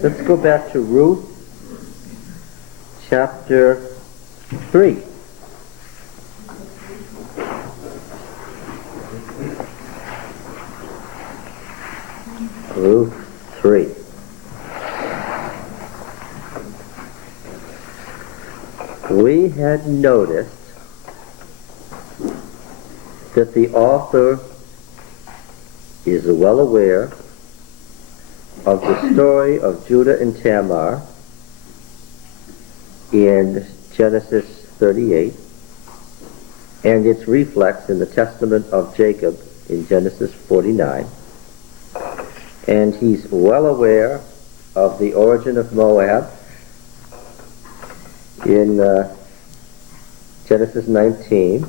Let's go back to Ruth, chapter 3. Ruth 3. We had noticed that the author is well aware of the story of Judah and Tamar in Genesis 38 and its reflex in the testament of Jacob in Genesis 49. And he's well aware of the origin of Moab in Genesis 19,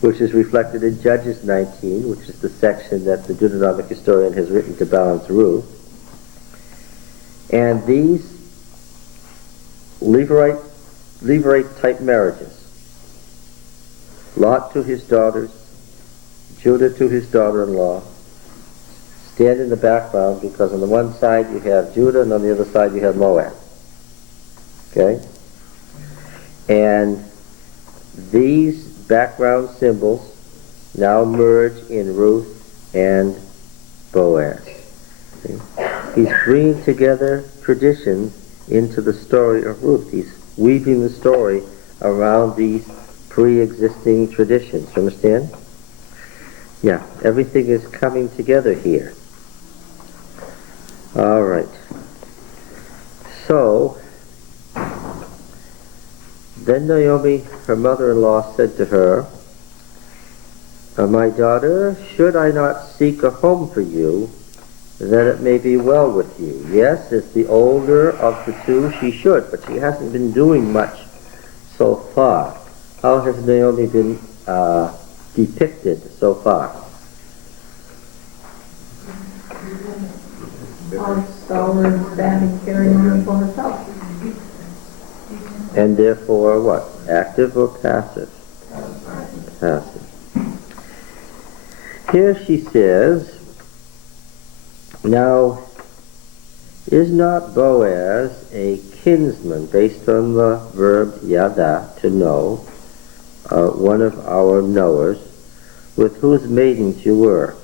which is reflected in Judges 19, which is the section that the Deuteronomic historian has written to balance Ruth. And these Levirate-type marriages, Lot to his daughters, Judah to his daughter-in-law, stand in the background because on the one side you have Judah and on the other side you have Moab. Okay? And these background symbols now merge in Ruth and Boaz. See? He's bringing together traditions into the story of Ruth. He's weaving the story around these pre-existing traditions. You understand? Yeah, everything is coming together here. All right. So, then Naomi, her mother-in-law, said to her, "My daughter, should I not seek a home for you, that it may be well with you?" Yes, as the older of the two, she should, but she hasn't been doing much so far. How has Naomi been depicted so far? Stalwart, standing, carrying her for herself. And therefore what? Active or passive? Passive. Here she says, "Now, is not Boaz a kinsman," based on the verb yada, to know, one of our knowers, "with whose maidens you were?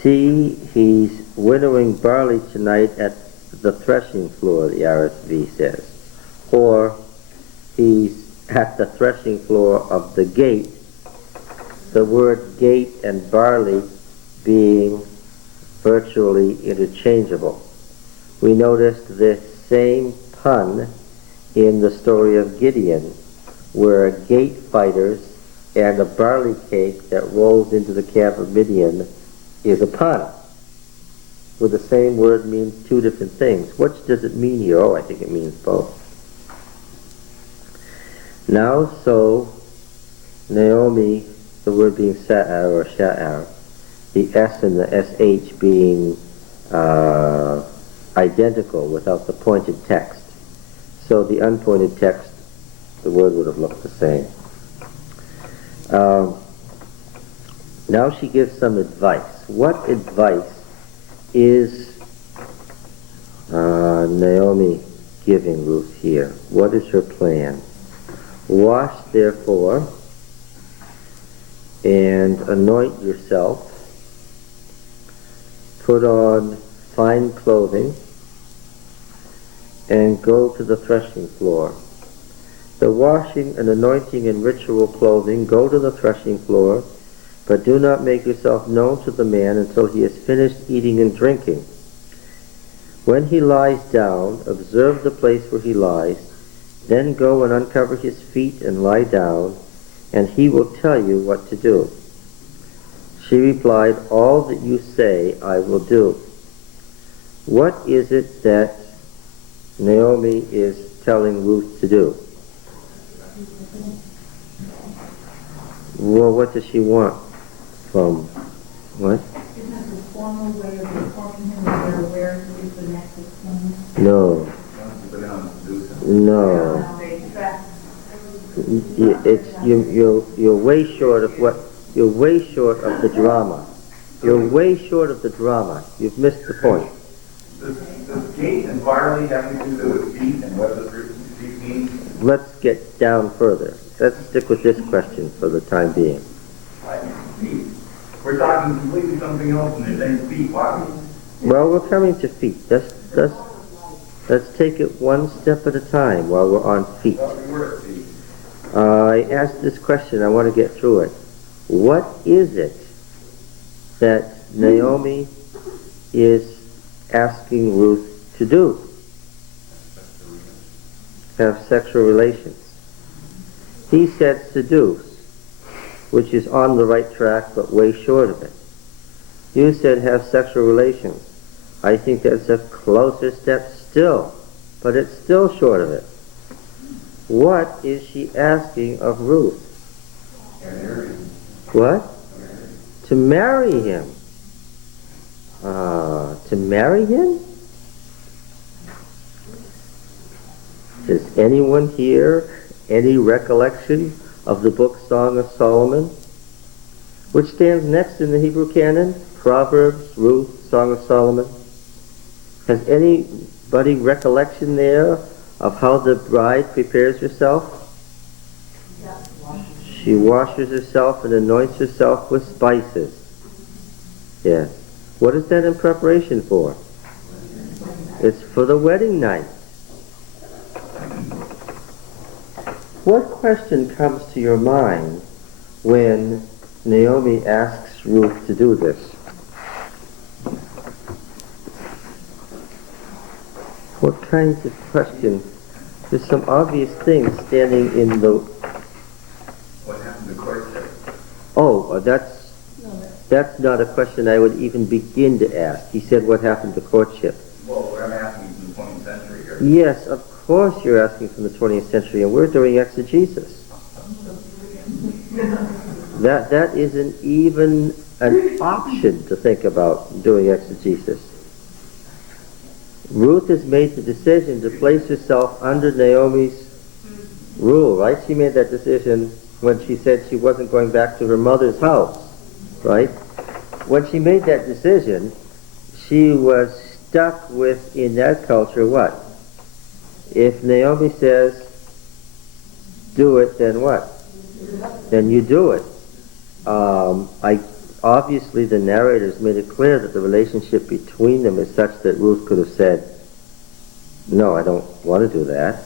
See, he's winnowing barley tonight at the threshing floor," the RSV says. Or, he's at the threshing floor of the gate, the word gate and barley being virtually interchangeable. We noticed this same pun in the story of Gideon, where gate fighters and a barley cake that rolls into the camp of Midian is a pun, where the same word means two different things. Which does it mean here? Oh, I think it means both. Now, so, Naomi, the word being sa'ar or sha'ar, the S and the SH being identical without the pointed text. So the unpointed text, the word would have looked the same. Now she gives some advice. What advice is Naomi giving Ruth here? What is her plan? "Wash, therefore, and anoint yourself. Put on fine clothing, and go to the threshing floor. The washing and anointing and ritual clothing, go to the threshing floor, but do not make yourself known to the man until he has finished eating and drinking. When he lies down, observe the place where he lies, then go and uncover his feet and lie down, and he will tell you what to do." She replied, "All that you say I will do." What is it that Naomi is telling Ruth to do? Well, what does she want from what? Isn't that the formal way of informing him that they're aware he is the next of kin? No. No. You're way short of what? You're way short of the drama. You're way short of the drama. You've missed the point. This entirely having to do with feet and what the feet means? Let's get down further. Let's stick with this question for the time being. Feet. We're talking completely something else and they're saying feet. Why? Well, we're coming to feet. Let's take it one step at a time while we're on feet. I asked this question. I want to get through it. What is it that Naomi is asking Ruth to do? Have sexual relations. He said seduce, which is on the right track but way short of it. You said have sexual relations. I think that's a closer step still, but it's still short of it. What is she asking of Ruth? What? To marry him. To marry him? Does anyone here any recollection of the book Song of Solomon, which stands next in the Hebrew canon? Proverbs, Ruth, Song of Solomon. Has anybody recollection there of how the bride prepares herself? She washes herself and anoints herself with spices. Yes. What is that in preparation for? It's for the wedding night. What question comes to your mind when Naomi asks Ruth to do this? What kinds of questions? There's some obvious things standing in the... What happened to courtship? Oh, that's not a question I would even begin to ask. He said, what happened to courtship? Well, I'm asking from the 20th century here. Yes, of course you're asking from the 20th century, and we're doing exegesis. That isn't even an option to think about doing exegesis. Ruth has made the decision to place herself under Naomi's rule, right? She made that decision when she said she wasn't going back to her mother's house, right? When she made that decision, she was stuck with, in that culture, what? If Naomi says, do it, then what? Then you do it. Obviously, the narrators made it clear that the relationship between them is such that Ruth could have said, no, I don't want to do that.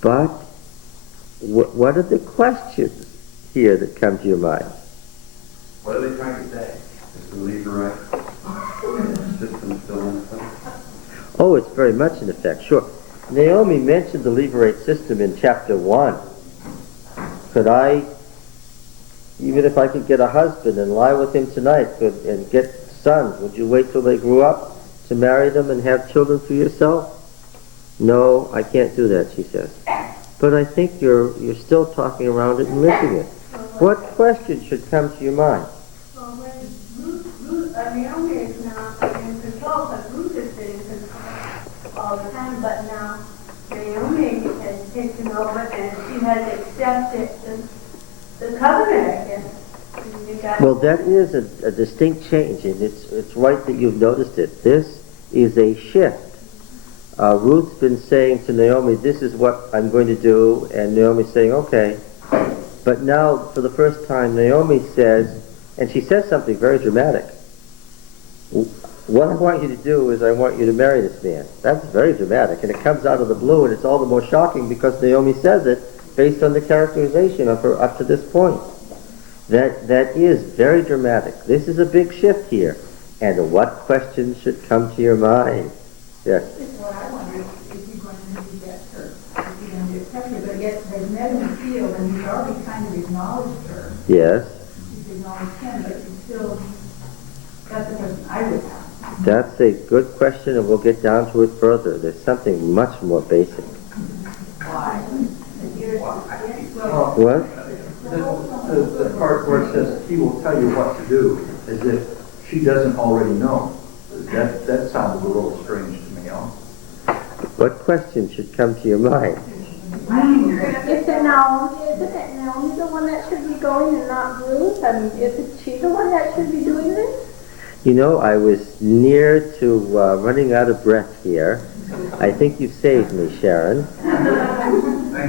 But what are the questions here that come to your mind? What are they trying to say? Is the Levirate system still in effect? Oh, it's very much in effect, sure. Naomi mentioned the Levirate system in chapter 1. Could I, even if I could get a husband and lie with him tonight and get sons, would you wait till they grew up to marry them and have children for yourself? No, I can't do that, she says. But I think you're still talking around it and missing it. What question should come to your mind? Well, when Naomi is now in control, but Ruth has been in control all the time, but now Naomi has taken over and she has accepted the covenant, I guess. Well, that is a distinct change, and it's right that you've noticed it. This is a shift. Ruth's been saying to Naomi, this is what I'm going to do, and Naomi's saying, okay. But now, for the first time, Naomi says, and she says something very dramatic. What I want you to do is I want you to marry this man. That's very dramatic, and it comes out of the blue, and it's all the more shocking because Naomi says it based on the characterization of her up to this point. That is very dramatic. This is a big shift here. And what questions should come to your mind? Yes? What I wonder is he's going to reject her. Is he going to accept her? But yet they've met in the field and he's already kind of acknowledged her. Yes? She's acknowledged him, but she's still, that's the question I would have. That's a good question, and we'll get down to it further. There's something much more basic. Why? What? The part where it says he will tell you what to do, as if she doesn't already know. That sounded a little strange to me. What question should come to your mind? Isn't Naomi the one that should be going and not Ruth? I mean, isn't she the one that should be doing this? You know, I was near to running out of breath here. I think you've saved me, Sharon.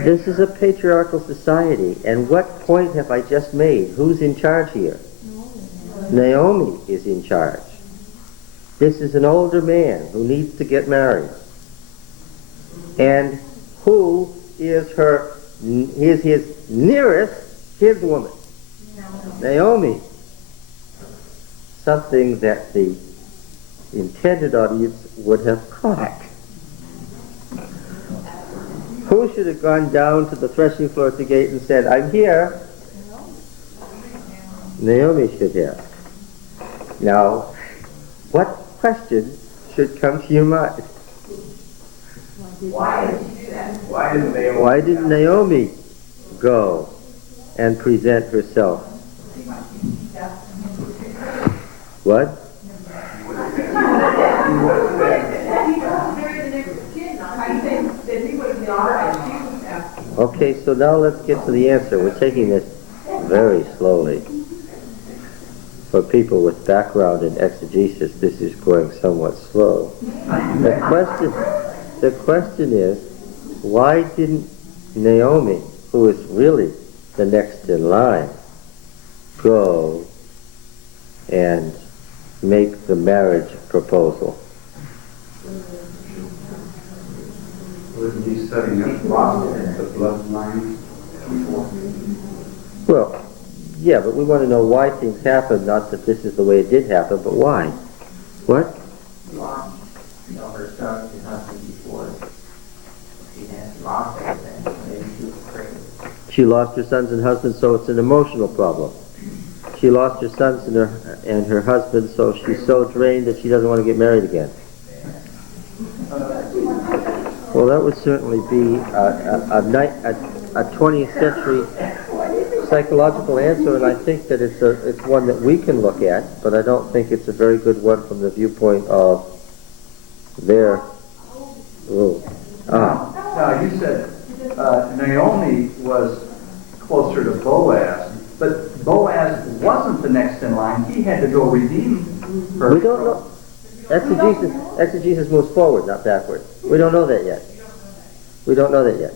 This is a patriarchal society, and what point have I just made? Who's in charge here? Naomi is in charge. This is an older man who needs to get married. And who is his nearest kinswoman? Naomi. Something that the intended audience would have caught. Who should have gone down to the threshing floor at the gate and said, I'm here? Naomi should have. Now, what question should come to your mind? Why did she do that? Why didn't Naomi go and present herself? What? Okay, so now let's get to the answer. We're taking this very slowly. For people with background in exegesis, this is going somewhat slow. The question is, why didn't Naomi, who is really the next in line, go and make the marriage proposal? Wasn't he setting up the bloodline before? Well, yeah, but we want to know why things happen, not that this is the way it did happen, but why? What? Her son and husband before she had lost everything. Maybe she was afraid. She lost her sons and husbands, so it's an emotional problem. She lost her sons and her husband, so she's so drained that she doesn't want to get married again. Well, that would certainly be a 20th century psychological answer, and I think that it's one that we can look at, but I don't think it's a very good one from the viewpoint of their rule. Now, you said Naomi was closer to Boaz, but Boaz wasn't the next in line. He had to go redeem her. We don't know. Exegesis moves forward, not backward. We don't know that yet. We don't know that yet.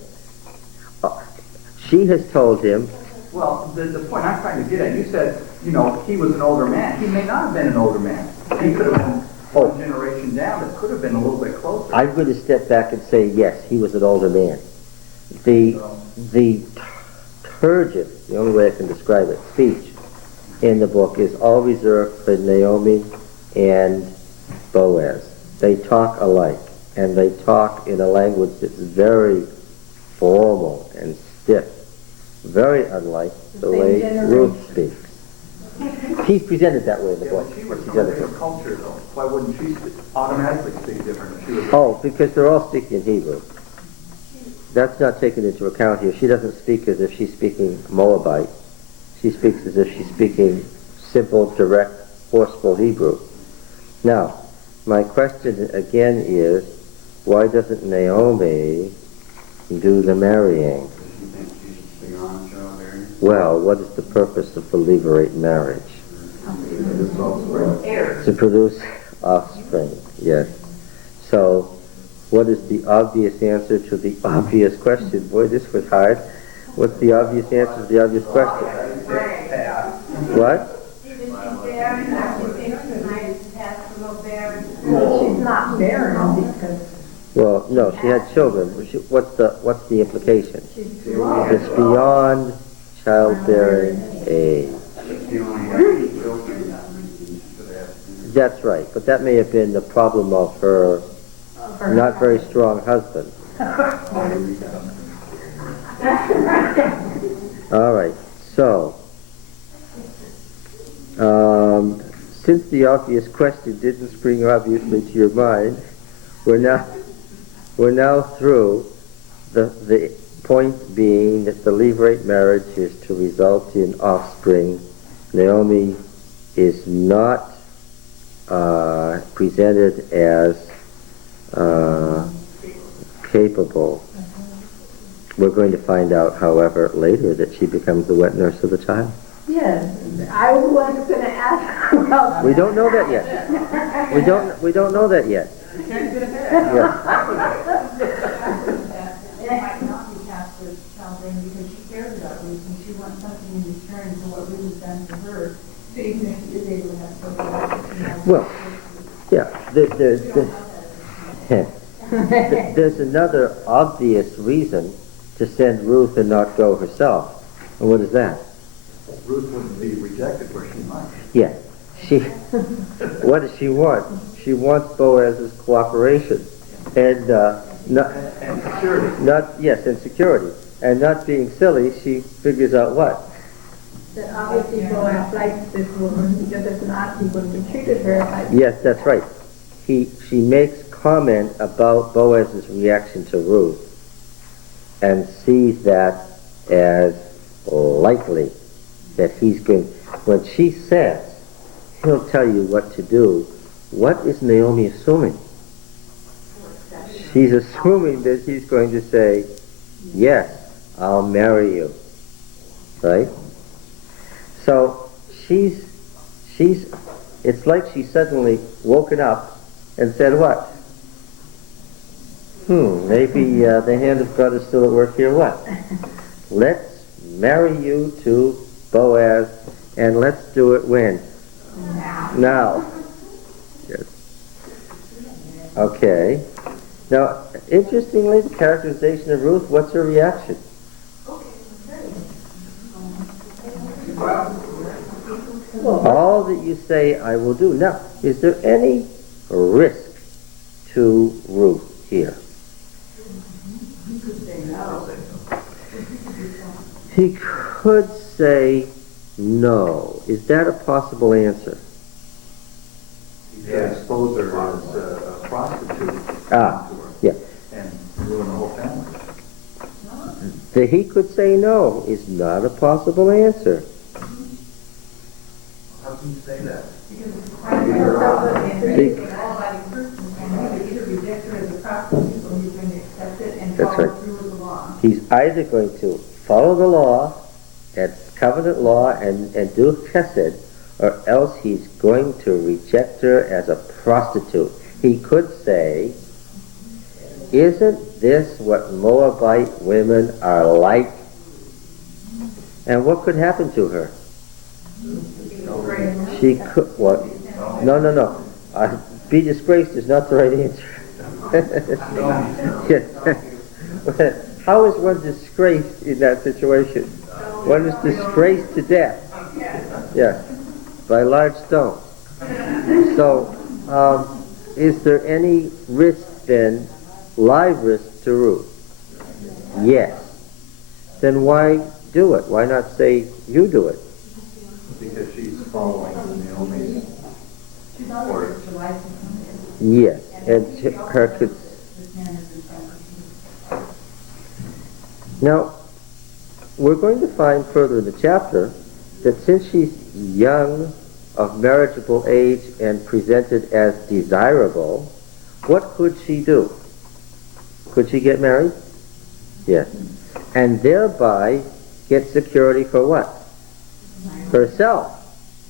She has told him. Well, the point I'm trying to get at, you said, he was an older man. He may not have been an older man. He could have been one generation down. It could have been a little bit closer. I'm going to step back and say, yes, he was an older man. The turgid, the only way I can describe it, speech in the book is all reserved for Naomi and Boaz. They talk alike, and they talk in a language that's very formal and stiff, very unlike the way Ruth speaks. He's presented that way in the book. She was from a different culture, though. Why wouldn't she automatically speak different if she was? Oh, because they're all speaking in Hebrew. That's not taken into account here. She doesn't speak as if she's speaking Moabite. She speaks as if she's speaking simple, direct, forceful Hebrew. Now, my question again is, why doesn't Naomi do the marrying? Well, what is the purpose of the Levirate marriage? To produce offspring, yes. So, what is the obvious answer to the obvious question? Boy, this was hard. What's the obvious answer to the obvious question? What? She's not barren because Well, no, she had children. What's the implication? It's beyond childbearing age. That's right, but that may have been the problem of her not very strong husband. All right, so since the obvious question didn't spring obviously to your mind, we're now through the point being that the Levirate marriage is to result in offspring. Naomi is not presented as capable. We're going to find out, however, later that she becomes the wet nurse of the child. yes, I was gonna ask about. We don't know that yet. We don't know that yet. You can't get ahead. Yeah. It might not be cast as childbearing because she cares about Ruth and she wants something in return for what Ruth has done for her. So even if she is able to have children, Well, yeah. There's another obvious reason to send Ruth and not go herself. And what is that? Ruth wouldn't be rejected where she might. Yes. What does she want? She wants Boaz's cooperation. And And security. and security. And not being silly, she figures out what? that obviously Boaz likes this woman because if not, he wouldn't have treated her like. Yes, that's right. She makes comment about Boaz's reaction to Ruth and sees that as likely that he's going. When she says, he'll tell you what to do, what is Naomi assuming? She's assuming that he's going to say, yes, I'll marry you. Right? So it's like she's suddenly woken up and said what? Maybe the hand of God is still at work here. What? Let's marry you to Boaz, and let's do it when? Now. Yes. Okay. Now, interestingly, the characterization of Ruth, what's her reaction? All that you say, I will do. Now, is there any risk to Ruth here? He could say no. Is that a possible answer? He could expose her as a prostitute Ah, to her yeah. and ruin the whole family. That he could say no is not a possible answer. How can you say that? Because it's quite a law-abiding person, and he would either reject her as a prostitute or he's going to accept it and That's follow right. through with the law. He's either going to follow the law, and covenant law, and do chesed, or else he's going to reject her as a prostitute. He could say, isn't this what Moabite women are like? And what could happen to her? She could, what? No. Be disgraced is not the right answer. How is one disgraced in that situation? One is disgraced to death. Yes, by a large stone. So, is there any risk then, live risk to Ruth? Yes. Then why do it? Why not say, you do it? Because she's following Naomi's orders. Yes, and her could. Now, we're going to find further in the chapter that since she's young, of marriageable age, and presented as desirable, what could she do? Could she get married? Yes. And thereby get security for what? Herself.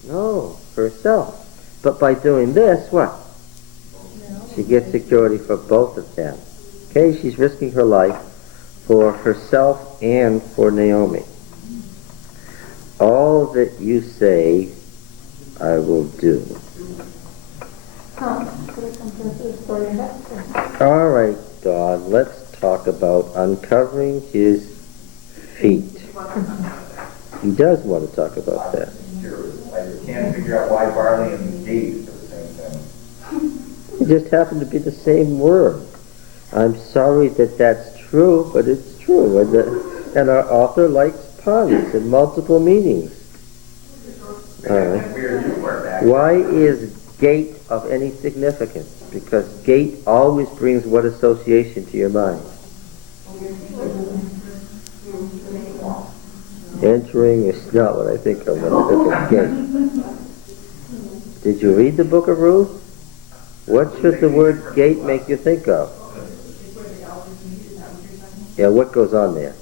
No, herself. But by doing this, what? She gets security for both of them. Okay, she's risking her life for herself and for Naomi. All that you say, I will do. All right, Don, let's talk about uncovering his feet. He does want to talk about that. I can't figure out why barley and gate are the same thing. It just happened to be the same word. I'm sorry that that's true, but it's true. And our author likes puns and multiple meanings. All right. Weird you were back. Why is gate of any significance? Because gate always brings what association to your mind? Entering is not what I think of when I think of gate. Did you read the book of Ruth? What should the word gate make you think of? Yeah, what goes on there?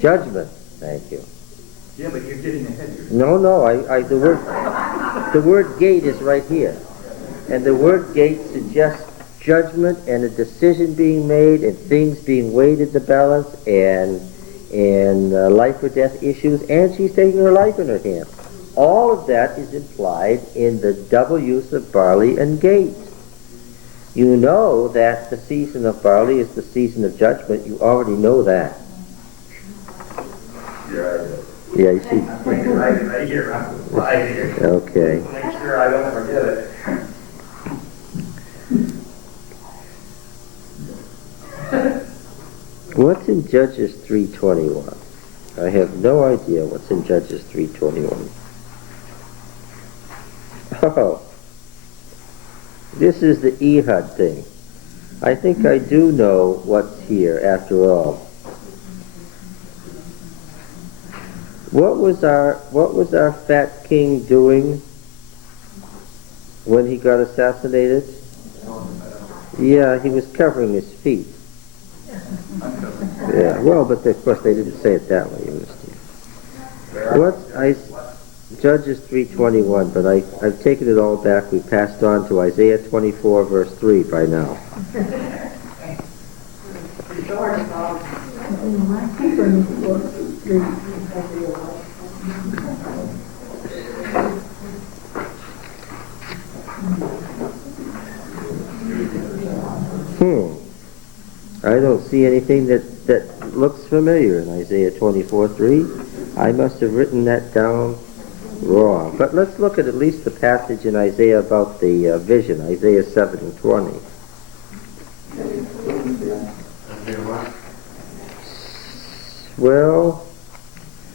Judgment. Thank you. Yeah, but you're getting ahead of yourself. No, the word gate is right here. And the word gate suggests judgment and a decision being made and things being weighed in the balance and life or death issues, and she's taking her life in her hands. All of that is implied in the double use of barley and gate. You know that the season of barley is the season of judgment. You already know that. Yeah, you see. Right here, right here. Okay. Make sure I don't forget it. What's in Judges 3:21? I have no idea what's in Judges 3:21. Oh, this is the Ehud thing. I think I do know what's here after all. What was our fat king doing when he got assassinated? Yeah, he was covering his feet. Yeah, well, but of course they didn't say it that way, you understand. Judges 3:21, but I've taken it all back. We passed on to Isaiah 24, verse 3 by now. I don't see anything that looks familiar in Isaiah 24:3. I must have written that down wrong. But let's look at least the passage in Isaiah about the vision, Isaiah 7:20. Well,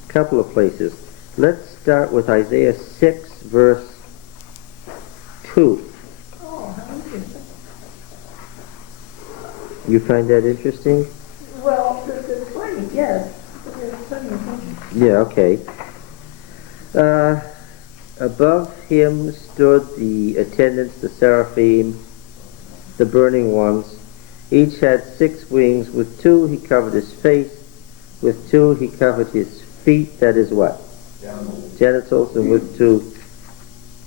a couple of places. Let's start with Isaiah 6, verse 2. You find that interesting? Well, it's funny, yes. It's funny. Yeah, okay. Above him stood the attendants, the seraphim, the burning ones. Each had 6 wings. With 2 he covered his face. With 2 he covered his feet. That is what? Genitals. And with 2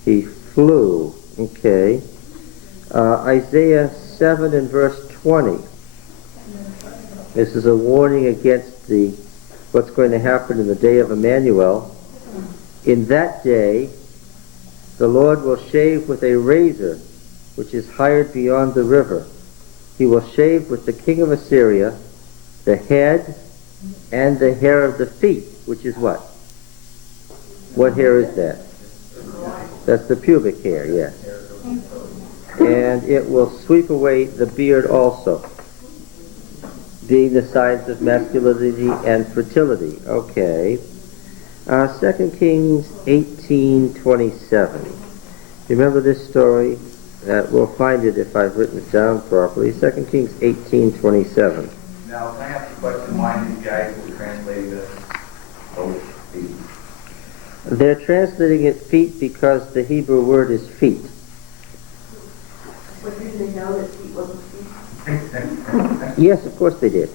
he flew. Okay. Isaiah 7 and verse 20. This is a warning against what's going to happen in the day of Emmanuel. In that day, the Lord will shave with a razor, which is hired beyond the river. He will shave with the king of Assyria the head and the hair of the feet, which is what? What hair is that? That's the pubic hair, yes. And it will sweep away the beard also, being the signs of masculinity and fertility. Okay. 2 Kings 18:27. Remember this story? We'll find it if I've written it down properly. 2 Kings 18:27. Now, can I ask a question? Why these guys were translating this? Feet. They're translating it feet because the Hebrew word is feet. But did they know that feet wasn't feet? Yes, of course they did.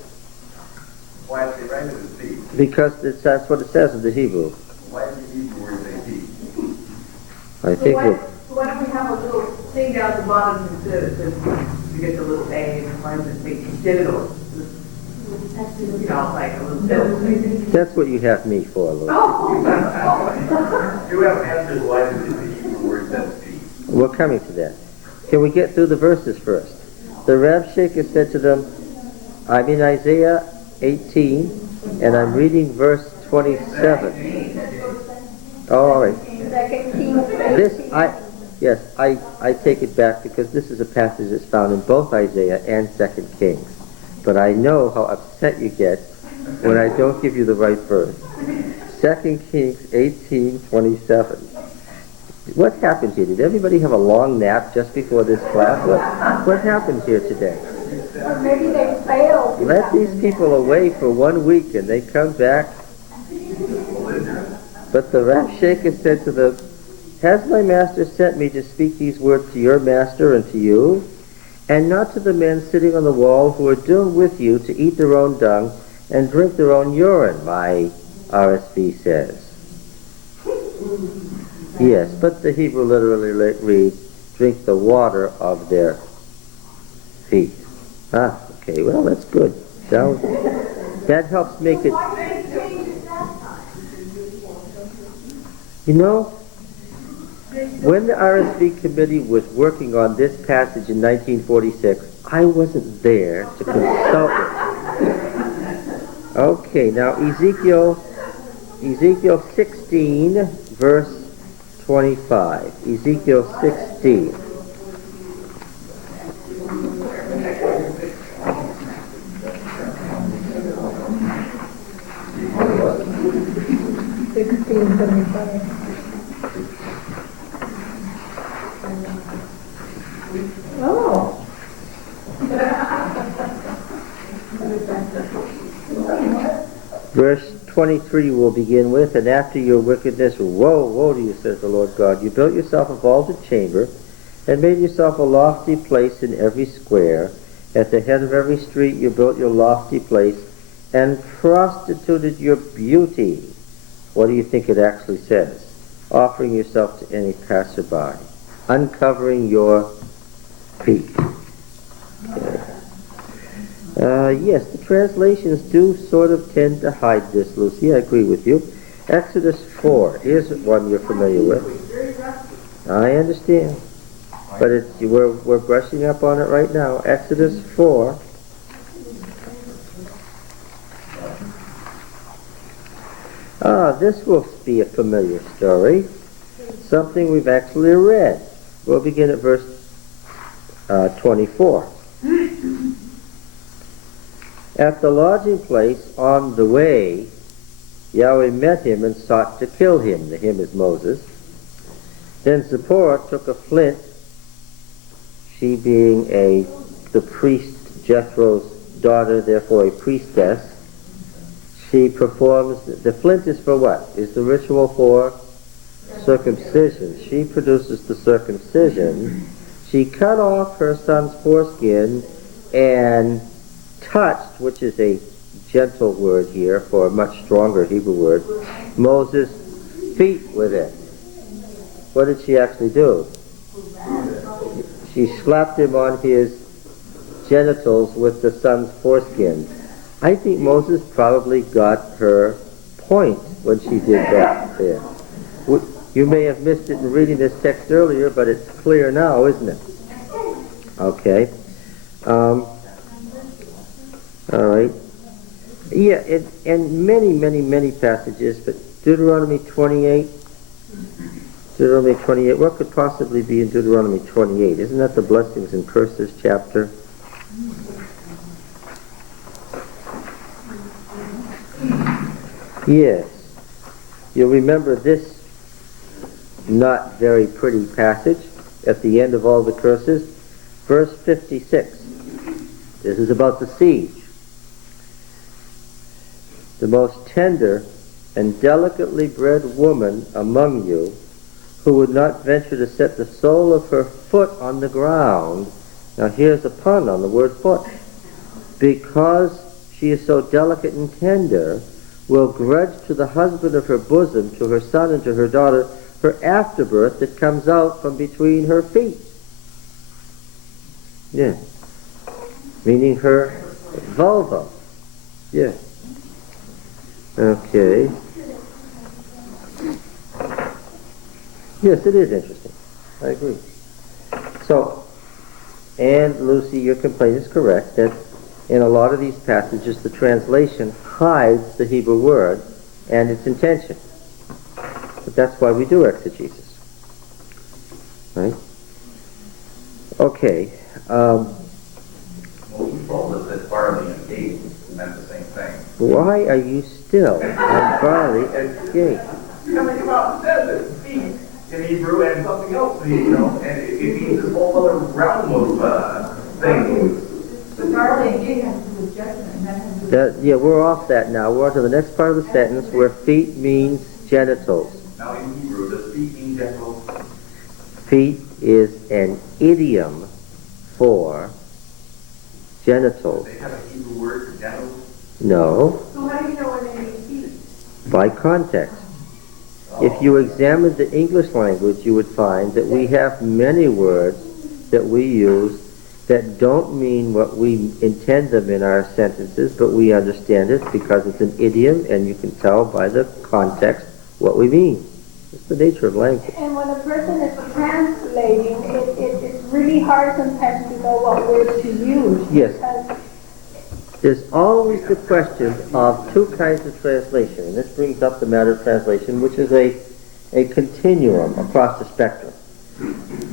Why did they write it as feet? Because that's what it says in the Hebrew. Why did you use the word say feet? I think that Why don't we have a little thing down at the bottom to get the little A and find the big genitals? You know, like a little bit. that's what you have me for, Lou. Oh! You haven't answered why did the Hebrew word says feet. We're coming to that. Can we get through the verses first? The Rav Shaker said to them, I'm in Isaiah 18, and I'm reading verse 27. Oh, all right. I take it back because this is a passage that's found in both Isaiah and 2 Kings. But I know how upset you get when I don't give you the right verse. 2 Kings 18:27. What happened here? Did everybody have a long nap just before this class? What happened here today? Or maybe they failed. Let these people away for 1 week and they come back. But the Rav Shaker said to them, has my master sent me to speak these words to your master and to you, and not to the men sitting on the wall who are doomed with you to eat their own dung and drink their own urine, my RSV says. Yes, but the Hebrew literally reads, drink the water of their feet. Ah, okay, well, that's good. That helps make it... You know, when the RSV committee was working on this passage in 1946, I wasn't there to consult it. Okay, now Ezekiel 16, verse 25. Ezekiel 16. Oh. Verse 23 we'll begin with, and after your wickedness, woe, woe to you, says the Lord God. You built yourself a vaulted chamber, and made yourself a lofty place in every square. At the head of every street you built your lofty place, and prostituted your beauty. What do you think it actually says? Offering yourself to any passerby, uncovering your feet. Okay. Yes, the translations do sort of tend to hide this, Lucy. I agree with you. Exodus 4, here's one you're familiar with. I understand. But we're brushing up on it right now. Exodus 4. This will be a familiar story. Something we've actually read. We'll begin at verse 24. At the lodging place on the way, Yahweh met him and sought to kill him. The him is Moses. Then Zipporah took a flint, she being the priest Jethro's daughter, therefore a priestess. She performs, the flint is for what? Is the ritual for circumcision. She produces the circumcision. She cut off her son's foreskin and touched, which is a gentle word here for a much stronger Hebrew word, Moses' feet with it. What did she actually do? She slapped him on his genitals with the son's foreskin. I think Moses probably got her point when she did that there. You may have missed it in reading this text earlier, but it's clear now, isn't it? Okay. All right. Yeah, and many passages, but Deuteronomy 28, what could possibly be in Deuteronomy 28? Isn't that the blessings and curses chapter? Yes. You'll remember this not very pretty passage at the end of all the curses. Verse 56. This is about the siege. The most tender and delicately bred woman among you, who would not venture to set the sole of her foot on the ground. Now here's a pun on the word foot. Because she is so delicate and tender, will grudge to the husband of her bosom, to her son and to her daughter, her afterbirth that comes out from between her feet. Yeah. Meaning her vulva. Yeah. Okay. Yes, it is interesting. I agree. So, and Lucy, your complaint is correct that in a lot of these passages the translation hides the Hebrew word and its intention. But that's why we do exegesis. Right? Okay. Well, you told us that barley and gate meant the same thing. Why are you still on barley and gate? Because the Bible says it. Feet in Hebrew and something else, and it means this whole other realm of things. The barley and gate has to do with judgment, and that has to do with... Yeah, we're off that now. We're on to the next part of the sentence where feet means genitals. Now in Hebrew, does feet mean genitals? Feet is an idiom for genitals. Do they have a Hebrew word for genitals? No, So how do you know when they mean feet? by context. If you examined the English language, you would find that we have many words that we use that don't mean what we intend them in our sentences, but we understand it because it's an idiom and you can tell by the context what we mean. It's the nature of language. And when a person is translating, it's really hard sometimes to know what words to use. Yes. Because There's always the question of two kinds of translation, and this brings up the matter of translation, which is a continuum across the spectrum.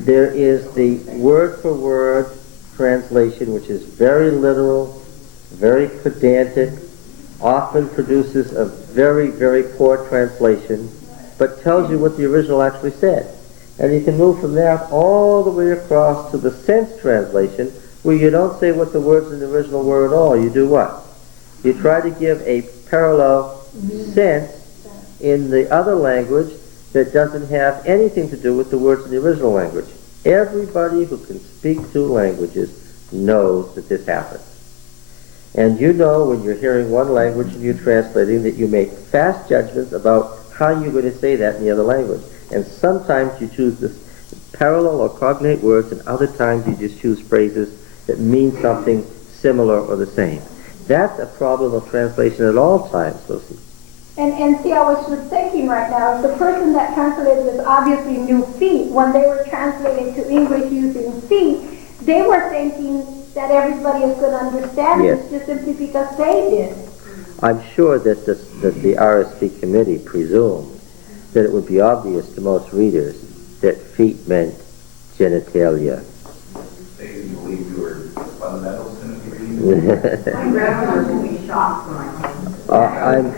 There is the word-for-word translation, which is very literal, very pedantic, often produces a very, very poor translation, but tells you what the original actually said. And you can move from that all the way across to the sense translation, where you don't say what the words in the original were at all. You do what? You try to give a parallel sense in the other language that doesn't have anything to do with the words in the original language. Everybody who can speak two languages knows that this happens. And you know when you're hearing one language and you're translating that you make fast judgments about how you're going to say that in the other language. And sometimes you choose this parallel or cognate words, and other times you just choose phrases that mean something similar or the same. That's a problem of translation at all times, Lucy. And see, I was just thinking right now, if the person that translated this obviously knew feet, when they were translating to English using feet, they were thinking that everybody is going to understand Yes. it just simply because they did. I'm sure that the RSV committee presumed that it would be obvious to most readers that feet meant genitalia. They didn't believe you were fundamentals in the My grandmother will be shocked when I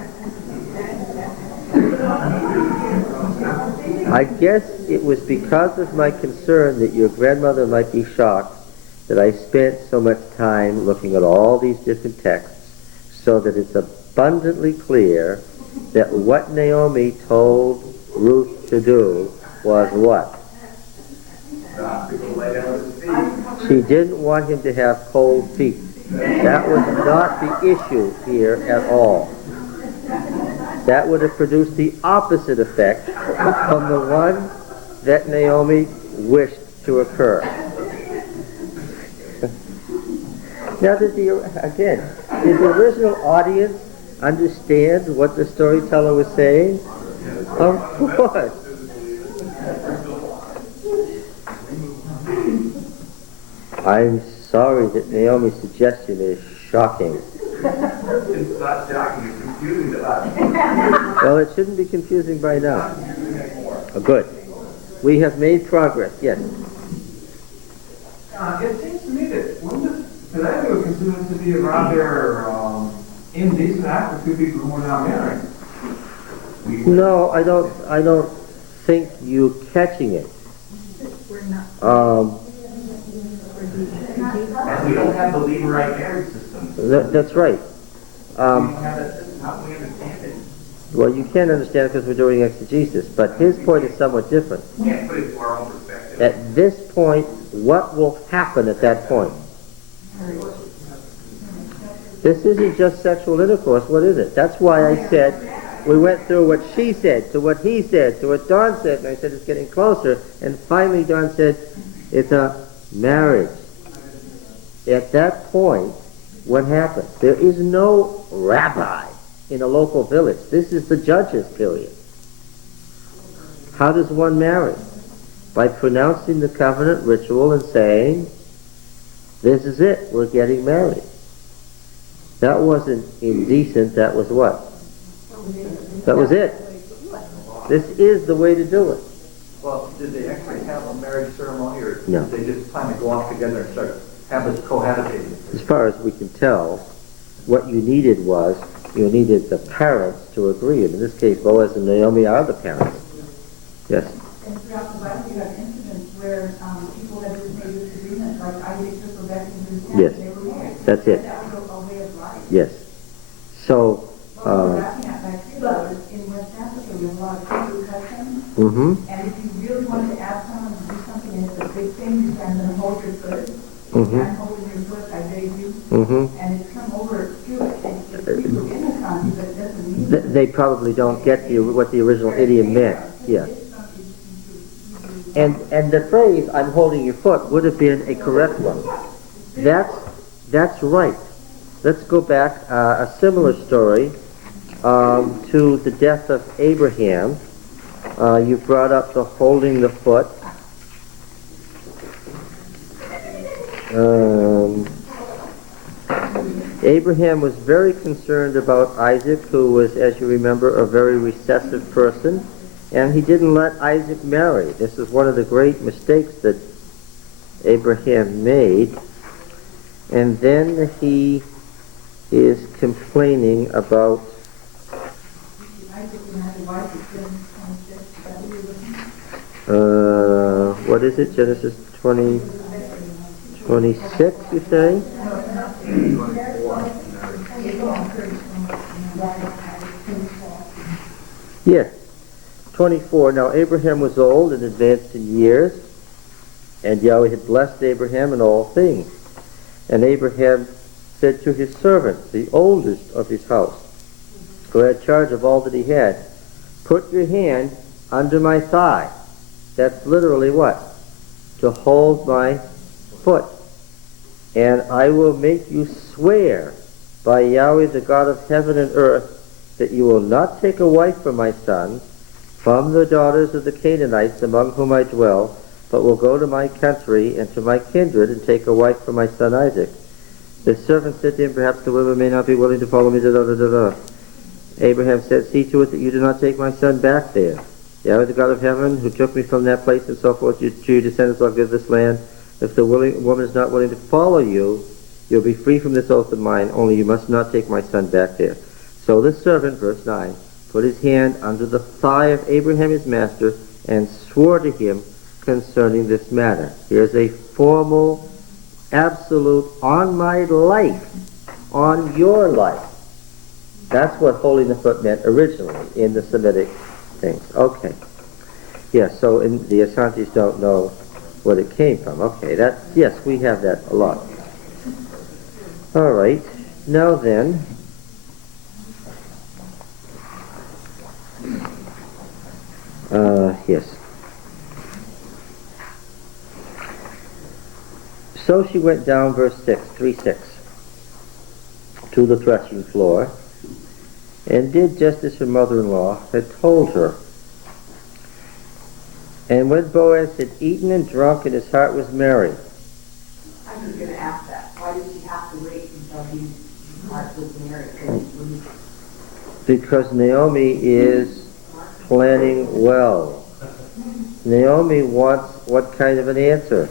I guess it was because of my concern that your grandmother might be shocked that I spent so much time looking at all these different texts so that it's abundantly clear that what Naomi told Ruth to do was what? She didn't want him to have cold feet. That was not the issue here at all. That would have produced the opposite effect from the one that Naomi wished to occur. Now, did the original audience understand what the storyteller was saying? Of course. I'm sorry that Naomi's suggestion is shocking. It's not shocking, it's confusing to us. Well, it shouldn't be confusing by now. Oh, good. We have made progress, yes. It seems to me that I would consider this to be a rather indecent act for two people who are not married. No, I don't think you're catching it. And we don't have the Levirate marriage system. That's right. We don't have that system, how can we understand it? Well, you can't understand it because we're doing exegesis, but his point is somewhat different. We can't put it to our own perspective. At this point, what will happen at that point? This isn't just sexual intercourse. What is it? That's why I said we went through what she said, to what he said, to what Don said, and I said it's getting closer, and finally Don said it's a marriage. At that point, what happens? There is no rabbi in a local village. This is the judges' period. How does one marry? By pronouncing the covenant ritual and saying, this is it, we're getting married. That wasn't indecent, that was what? That was it. This is the way to do it. Well, did they actually have a marriage ceremony, or No. did they just kind of go off together and start have this cohabitating? As far as we can tell, what you needed was, you needed the parents to agree. And in this case, Boaz and Naomi are the parents. Yes. And throughout the Bible, you have incidents where people have just made this agreement, like Isaac took Rebekah into his tent, Yes. and they were married. That's it. That was a way of life. Yes. So, Well, we're wrapping up back here, but in West Africa, we have a lot of Hebrew customs, and if you really wanted to ask someone to do something and it's a big thing, you stand there and hold your foot. I'm holding your foot, I beg you, and it's come over to it. And if we were in the country, that doesn't mean They probably don't get what the original idiom meant. Yes. And the phrase "I'm holding your foot" would have been a correct one. That's right. Let's go back a similar story to the death of Abraham. You brought up the holding the foot. Abraham was very concerned about Isaac, who was, as you remember, a very recessive person, and he didn't let Isaac marry. This is one of the great mistakes that Abraham made. And then he is complaining about what is it? Genesis 26, you say? Yes, 24. Now Abraham was old and advanced in years, and Yahweh had blessed Abraham in all things. And Abraham said to his servant, the oldest of his house, who had charge of all that he had, "Put your hand under my thigh." That's literally what? To hold my foot. "And I will make you swear by Yahweh, the God of heaven and earth, that you will not take a wife for my son from the daughters of the Canaanites among whom I dwell, but will go to my country and to my kindred and take a wife for my son Isaac." The servant said to him, "Perhaps the women may not be willing to follow me." Abraham said, "See to it that you do not take my son back there. Yahweh, the God of heaven, who took me from that place and so forth, to your descendants I'll give this land. If the woman is not willing to follow you, you'll be free from this oath of mine, only you must not take my son back there." So the servant, verse 9, put his hand under the thigh of Abraham his master and swore to him concerning this matter. Here's a formal, absolute, on my life, on your life. That's what holding the foot meant originally in the Semitic things. Okay. Yes, so the Asantis don't know what it came from. Okay, yes, we have that a lot. All right. Now then, yes. So she went down, verse 6, 3:6, to the threshing floor, and did just as her mother-in-law had told her. And when Boaz had eaten and drunk and his heart was merry. I was going to ask that. Why did she have to wait until his heart was merry? Because Naomi is planning well. Naomi wants what kind of an answer?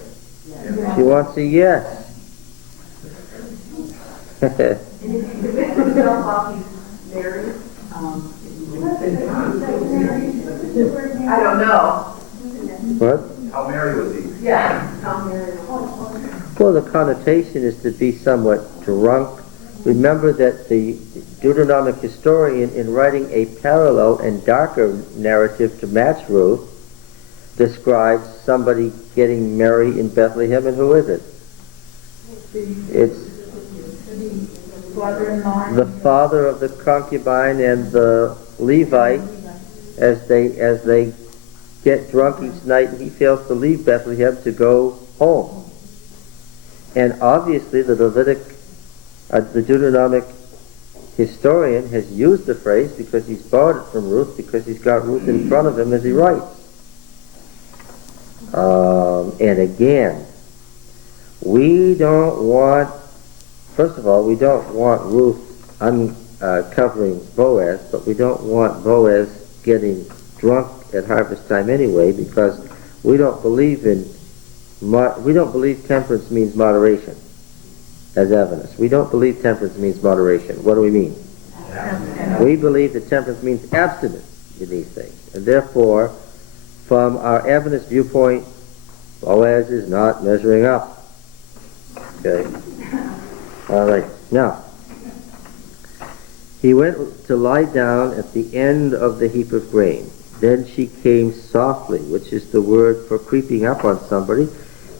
She wants a yes. While he's married, I don't know. What? How married was he? Yeah, how married. Well, the connotation is to be somewhat drunk. Remember that the Deuteronomic historian, in writing a parallel and darker narrative to match Ruth, describes somebody getting married in Bethlehem, and who is it? It's the father of the concubine and the Levite, as they get drunk each night, and he fails to leave Bethlehem to go home. And obviously the Deuteronomic historian has used the phrase because he's borrowed it from Ruth, because he's got Ruth in front of him as he writes. And again, we don't want, first of all, we don't want Ruth uncovering Boaz, but we don't want Boaz getting drunk at harvest time anyway, because we don't believe temperance means moderation as evidence. We don't believe temperance means moderation. What do we mean? We believe that temperance means abstinence in these things. And therefore, from our evidence viewpoint, Boaz is not measuring up. Okay? All right. Now, he went to lie down at the end of the heap of grain. Then she came softly, which is the word for creeping up on somebody.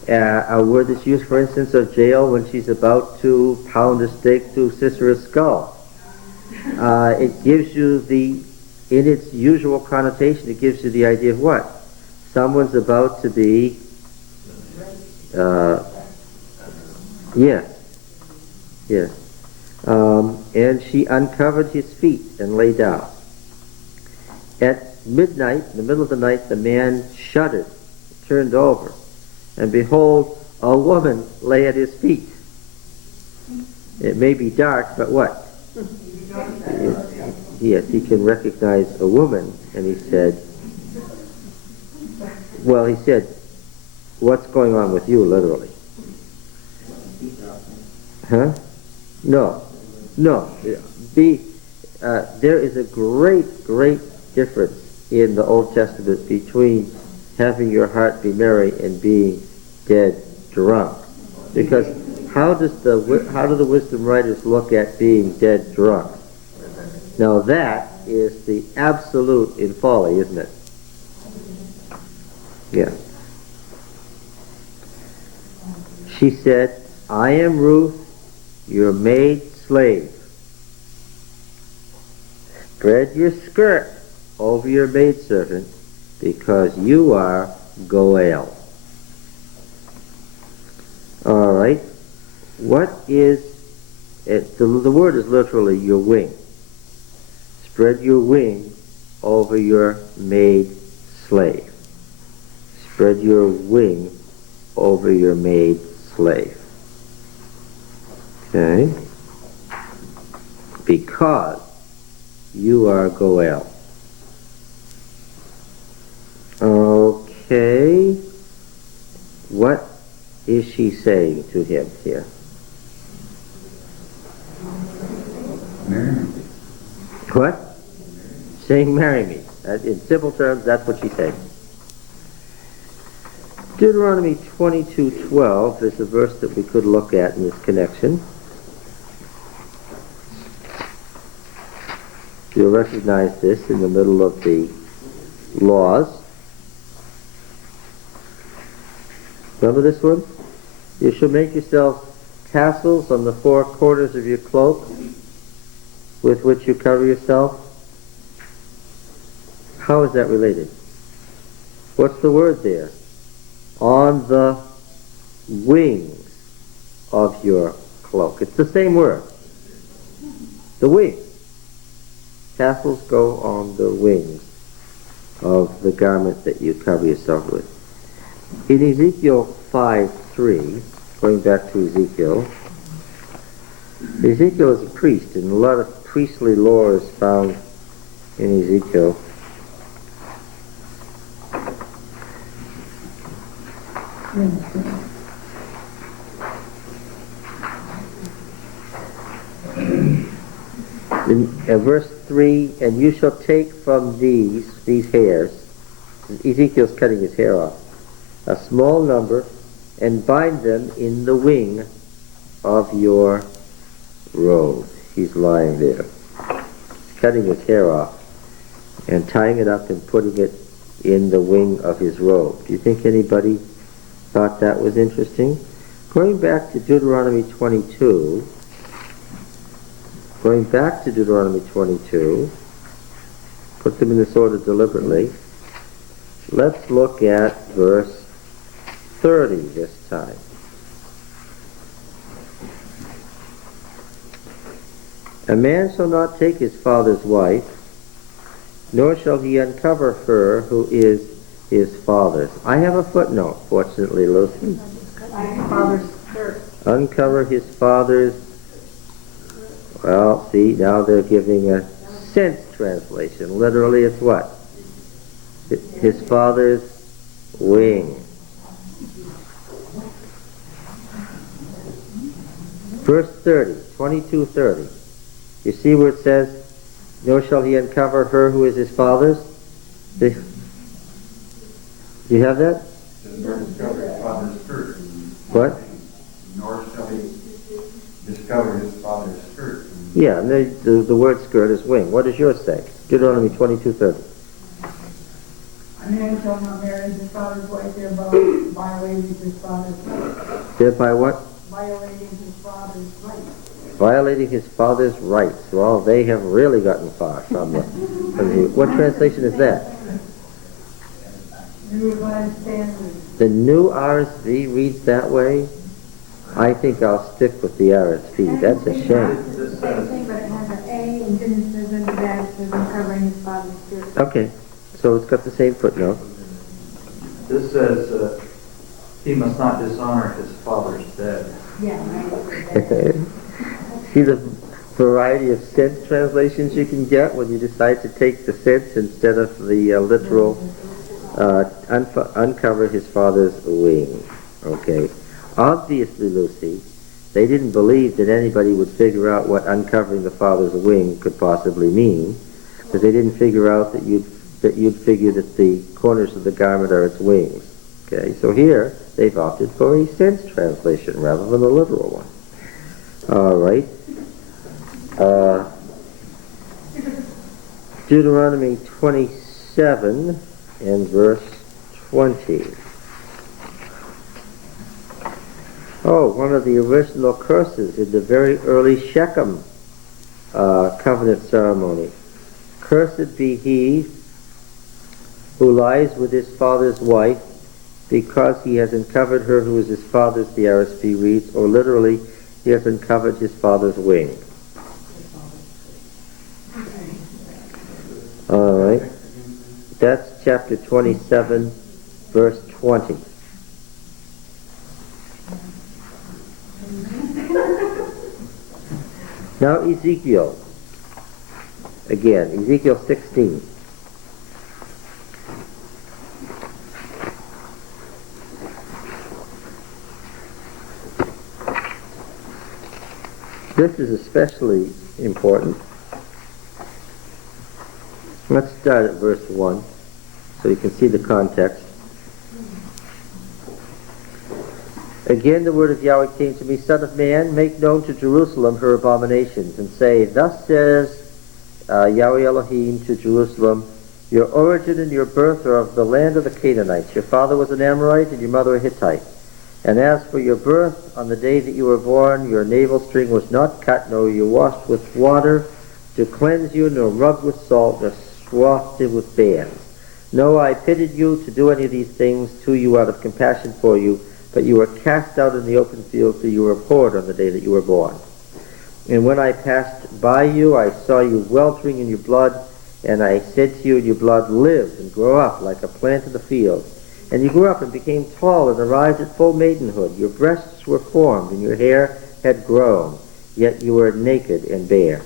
A word that's used, for instance, of Jael when she's about to pound a stake through Sisera's skull. it gives you in its usual connotation, it gives you the idea of what? Someone's about to be, yes, yes. And she uncovered his feet and lay down. At midnight, in the middle of the night, the man shuddered, turned over, and behold, a woman lay at his feet. It may be dark, but what? Yes, he can recognize a woman, and he said, what's going on with you, literally? Huh? No. There is a great difference in the Old Testament between having your heart be merry and being dead drunk. Because how do the wisdom writers look at being dead drunk? Now that is the absolute in folly, isn't it? Yeah. She said, I am Ruth, your maid slave. Spread your skirt over your maidservant, because you are Goel. All right. What is it? The word is literally your wing. Spread your wing over your maid slave. Spread your wing over your maid slave. Okay? Because you are Goel. Okay. What is she saying to him here? Marry me. What? Saying marry me. In simple terms, that's what she's saying. Deuteronomy 22:12 is a verse that we could look at in this connection. You'll recognize this in the middle of the laws. Remember this one? You shall make yourself tassels on the four corners of your cloak with which you cover yourself. How is that related? What's the word there? On the wings of your cloak. It's the same word. The wings. Tassels go on the wings of the garment that you cover yourself with. In Ezekiel 5:3, going back to Ezekiel is a priest, and a lot of priestly lore is found in Ezekiel. In verse 3, and you shall take from these hairs, Ezekiel's cutting his hair off, a small number, and bind them in the wing of your robe. He's lying there, cutting his hair off, and tying it up and putting it in the wing of his robe. Do you think anybody thought that was interesting? Going back to Deuteronomy 22, put them in this order deliberately. Let's look at verse 30 this time. A man shall not take his father's wife, nor shall he uncover her who is his father's. I have a footnote, fortunately, Lucy. Father's skirt. Uncover his father's. Well, see, now they're giving a sense translation. Literally, it's what? His father's wing. Verse 30, 22:30. You see where it says, nor shall he uncover her who is his father's? Do you have that? Nor discover his father's skirt. What? Nor shall he discover his father's skirt. Yeah, and the word skirt is wing. What does yours say? Deuteronomy 22:30. A man shall not marry his father's wife, thereby violating his father's rights. Thereby what? Violating his father's rights. violating his father's rights. Well, they have really gotten far from what translation is that? New Revised Standard. The new RSV reads that way? I think I'll stick with the RSV. That's a shame. This Same says, thing, but it has an A, and then it says in the back, it says uncovering his father's spirit. Okay, so it's got the same footnote. this says, he must not dishonor his father's dead. Yeah, right. See the variety of sense translations you can get when you decide to take the sense instead of the literal uncover his father's wing. Okay. Obviously, Lucy, they didn't believe that anybody would figure out what uncovering the father's wing could possibly mean, because they didn't figure out that you'd figure that the corners of the garment are its wings. Okay, so here they've opted for a sense translation rather than a literal one. All right. Deuteronomy 27 and verse 20. Oh, one of the original curses in the very early Shechem covenant ceremony. Cursed be he who lies with his father's wife, because he has uncovered her who is his father's, the RSV reads, or literally, he has uncovered his father's wing. All right. That's chapter 27, verse 20. Now Ezekiel. Again, Ezekiel 16. This is especially important. Let's start at verse 1 so you can see the context. Again the word of Yahweh came to me, Son of man, make known to Jerusalem her abominations, and say, Thus says Yahweh Elohim to Jerusalem, Your origin and your birth are of the land of the Canaanites. Your father was an Amorite and your mother a Hittite. And as for your birth, on the day that you were born, your navel string was not cut, nor you washed with water to cleanse you, nor rubbed with salt, nor swathed with bands. No, I pitied you to do any of these things to you out of compassion for you, but you were cast out in the open field, for you were abhorred on the day that you were born. And when I passed by you, I saw you weltering in your blood, and I said to you, Your blood live and grow up like a plant of the field. And you grew up and became tall and arrived at full maidenhood. Your breasts were formed and your hair had grown, yet you were naked and bare.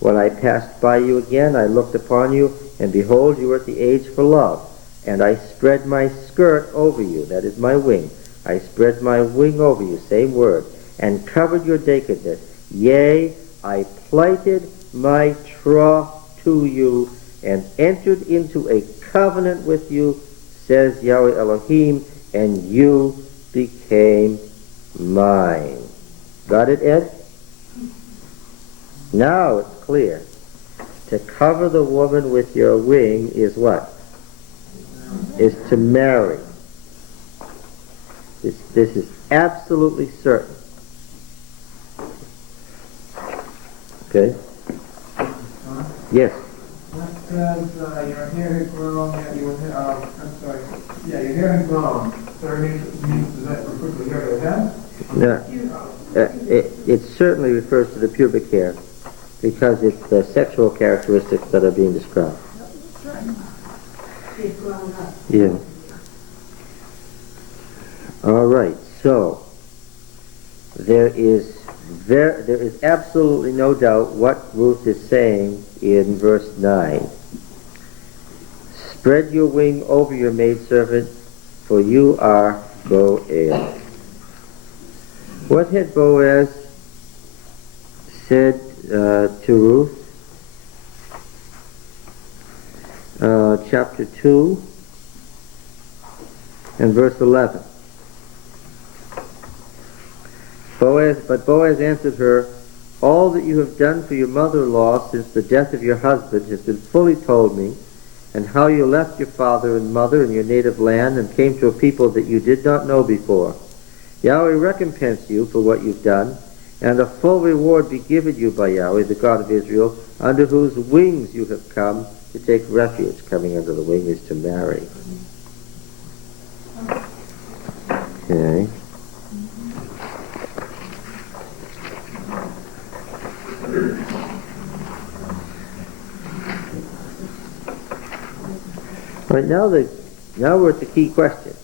When I passed by you again, I looked upon you, and behold, you were at the age for love. And I spread my skirt over you, that is my wing. I spread my wing over you, same word, and covered your nakedness. Yea, I plighted my troth to you, and entered into a covenant with you, says Yahweh Elohim, and you became mine. Got it, Ed? Now it's clear. To cover the woman with your wing is what? Is to marry. This is absolutely certain. Okay? Yes? That says your hair had grown, yet you were, I'm sorry, yeah, your hair had grown. So it means does that refer to the hair of the head? No. It certainly refers to the pubic hair, because it's the sexual characteristics that are being described. Yeah. All right. So there is absolutely no doubt what Ruth is saying in verse 9. Spread your wing over your maidservant, for you are Boaz. What had Boaz said to Ruth? Chapter 2 and verse 11. But Boaz answered her, All that you have done for your mother-in-law since the death of your husband has been fully told me, and how you left your father and mother and your native land and came to a people that you did not know before. Yahweh recompense you for what you've done, and a full reward be given you by Yahweh, the God of Israel, under whose wings you have come to take refuge. Coming under the wing is to marry. Okay. All right, now we're at the key question,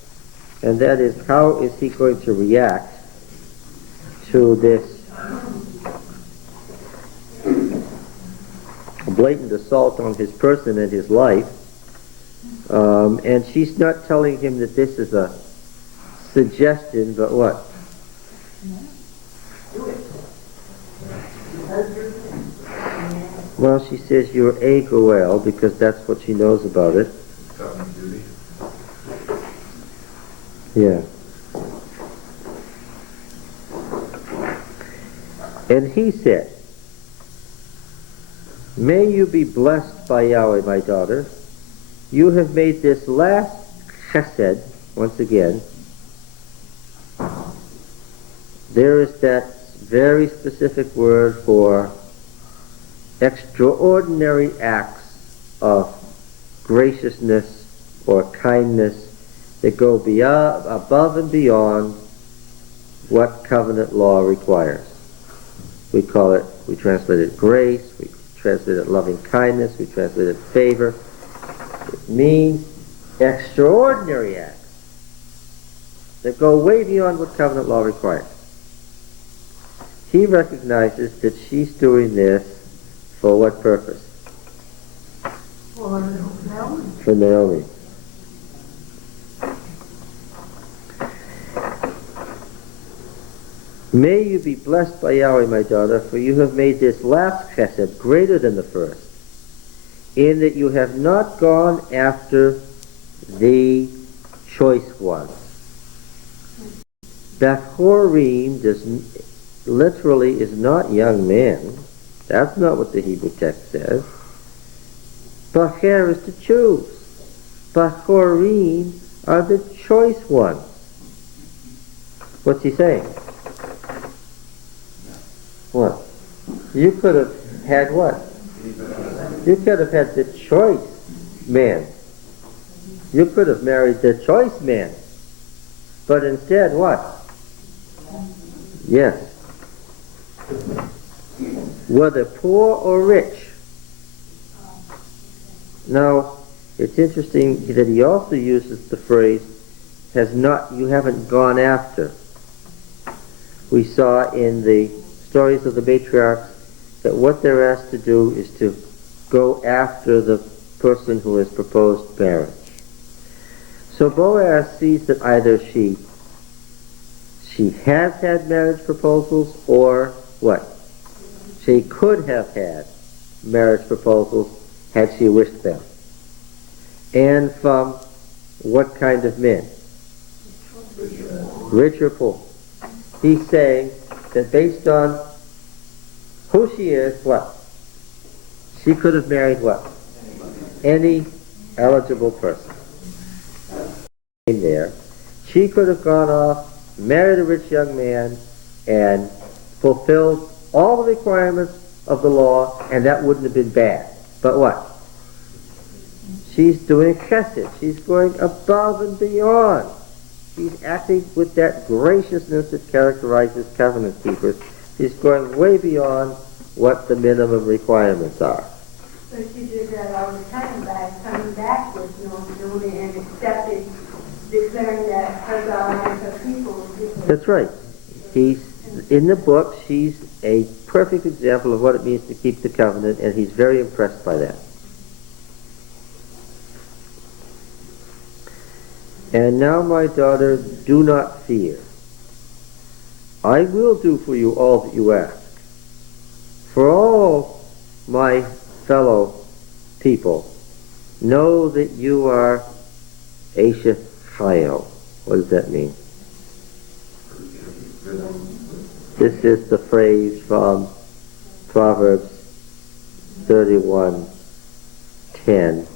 and that is, how is he going to react to this blatant assault on his person and his life? And she's not telling him that this is a suggestion, but what? Well, she says you're a Goel because that's what she knows about it. Covenant duty. Yeah. And he said, may you be blessed by Yahweh, my daughter. You have made this last chesed, once again. There is that very specific word for extraordinary acts of graciousness or kindness that go above and beyond what covenant law requires. We translate it grace, we translate it loving kindness, we translate it favor. It means extraordinary acts that go way beyond what covenant law requires. He recognizes that she's doing this for what purpose? For Naomi. For Naomi. May you be blessed by Yahweh, my daughter, for you have made this last chesed greater than the first, in that you have not gone after the choice ones. Bachorim literally is not young men. That's not what the Hebrew text says. Bacher is to choose. Bachorim are the choice ones. What's he saying? What? You could have had what? You could have had the choice man. You could have married the choice man. But instead, what? Yes. Whether poor or rich. Now, it's interesting that he also uses the phrase, you haven't gone after. We saw in the stories of the matriarchs that what they're asked to do is to go after the person who has proposed marriage. So Boaz sees that either she has had marriage proposals, or what? She could have had marriage proposals had she wished them. And from what kind of men? Rich or poor. He's saying that based on who she is, what? She could have married what? Any eligible person. In there, she could have gone off, married a rich young man, and fulfilled all the requirements of the law, and that wouldn't have been bad. But what? She's doing chesed. She's going above and beyond. She's acting with that graciousness that characterizes covenant keepers. She's going way beyond what the minimum requirements are. So she did that all the time by coming back with Naomi and accepting, declaring that her God and her people. That's right. In the book, she's a perfect example of what it means to keep the covenant, and he's very impressed by that. And now, my daughter, do not fear. I will do for you all that you ask. For all my fellow people, know that you are Asher Chayo. What does that mean? This is the phrase from Proverbs 31:10.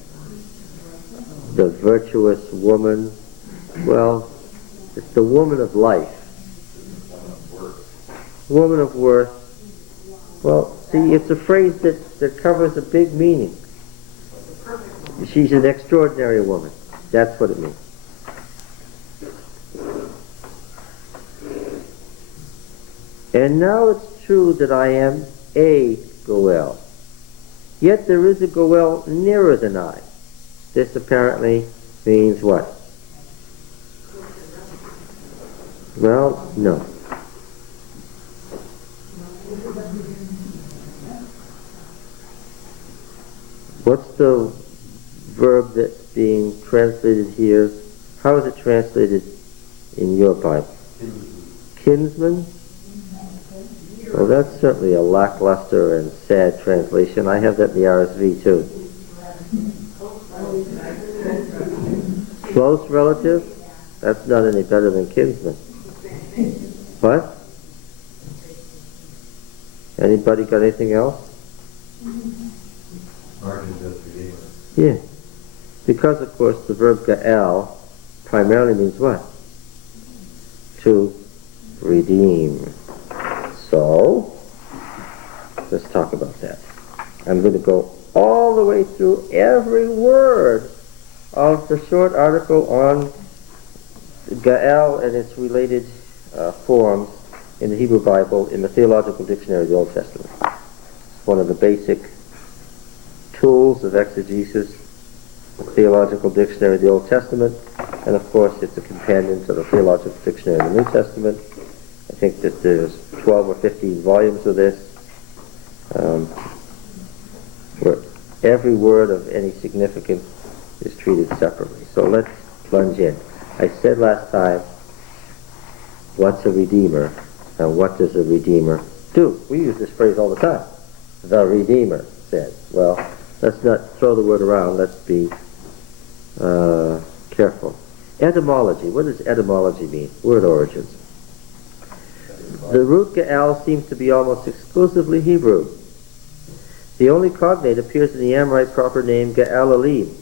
The virtuous woman, well, it's the woman of life. woman of worth. Well, see, it's a phrase that covers a big meaning. She's an extraordinary woman. That's what it means. And now it's true that I am a Goel. Yet there is a Goel nearer than I. This apparently means what? Well, no. What's the verb that's being translated here? How is it translated in your Bible? Kinsman? Well, that's certainly a lackluster and sad translation. I have that in the RSV too. Close relative? That's not any better than kinsman. What? Anybody got anything else? Yeah. Because, of course, the verb ga'el primarily means what? To redeem. So, let's talk about that. I'm going to go all the way through every word of the short article on ga'el and its related forms in the Hebrew Bible in the Theological Dictionary of the Old Testament. It's one of the basic tools of exegesis, the Theological Dictionary of the Old Testament, and of course it's a companion to the Theological Dictionary of the New Testament. I think that there's 12 or 15 volumes of this, where every word of any significance is treated separately. So let's plunge in. I said last time, what's a redeemer, and what does a redeemer do? We use this phrase all the time. The Redeemer said. Well, let's not throw the word around. Let's be careful. Etymology. What does etymology mean? Word origins. The root ga'al seems to be almost exclusively Hebrew. The only cognate appears in the Amorite proper name Ga'al Elim.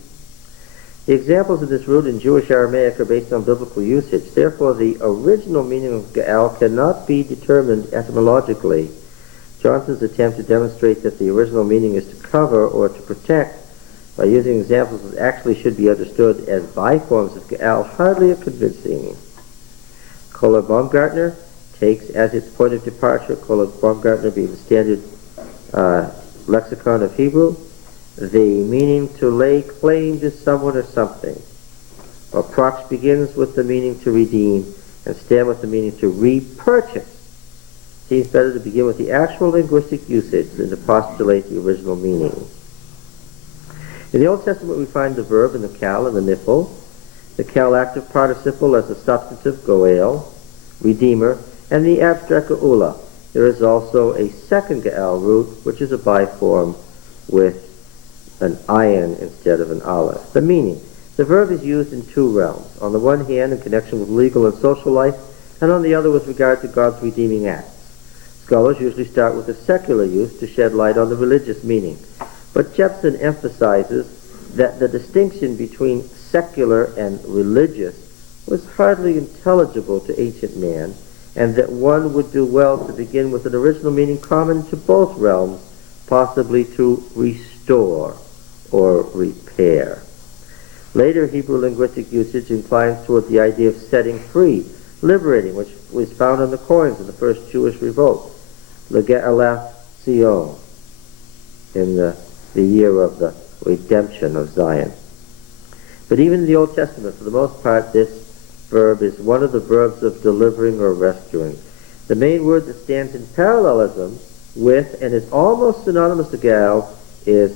The examples of this root in Jewish Aramaic are based on biblical usage. Therefore, the original meaning of Ga'al cannot be determined etymologically. Johnson's attempt to demonstrate that the original meaning is to cover or to protect by using examples that actually should be understood as biforms of Ga'al hardly are convincing. Kohler Baumgartner takes as its point of departure, Kohler Baumgartner being the standard lexicon of Hebrew, the meaning to lay claim to someone or something. Approach begins with the meaning to redeem and stand with the meaning to repurchase. Seems better to begin with the actual linguistic usage than to postulate the original meaning. In the Old Testament we find the verb in the kal and the nifl, the kal active participle as a substantive goel, redeemer, and the abstract geula. There is also a second ga'al root, which is a biform with an ayin instead of an aleph. The meaning. The verb is used in two realms. On the one hand, in connection with legal and social life, and on the other with regard to God's redeeming acts. Scholars usually start with the secular use to shed light on the religious meaning. But Jepson emphasizes that the distinction between secular and religious was hardly intelligible to ancient man, and that one would do well to begin with an original meaning common to both realms, possibly to restore or repair. Later Hebrew linguistic usage inclines toward the idea of setting free, liberating, which was found on the coins of the first Jewish revolt, Lege'alath Sion, in the year of the redemption of Zion. But even in the Old Testament, for the most part, this verb is one of the verbs of delivering or rescuing. The main word that stands in parallelism with and is almost synonymous to gal is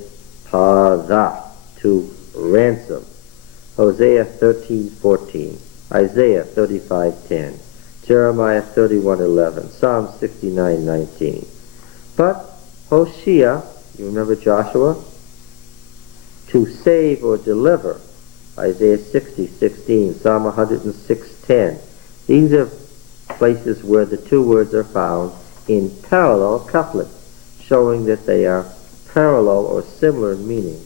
padah, to ransom. Hosea 13:14, Isaiah 35:10, Jeremiah 31:11, Psalm 69:19. But Hoshea, you remember Joshua? To save or deliver, Isaiah 60:16, Psalm 106:10. These are places where the two words are found in parallel couplets, showing that they are parallel or similar in meaning.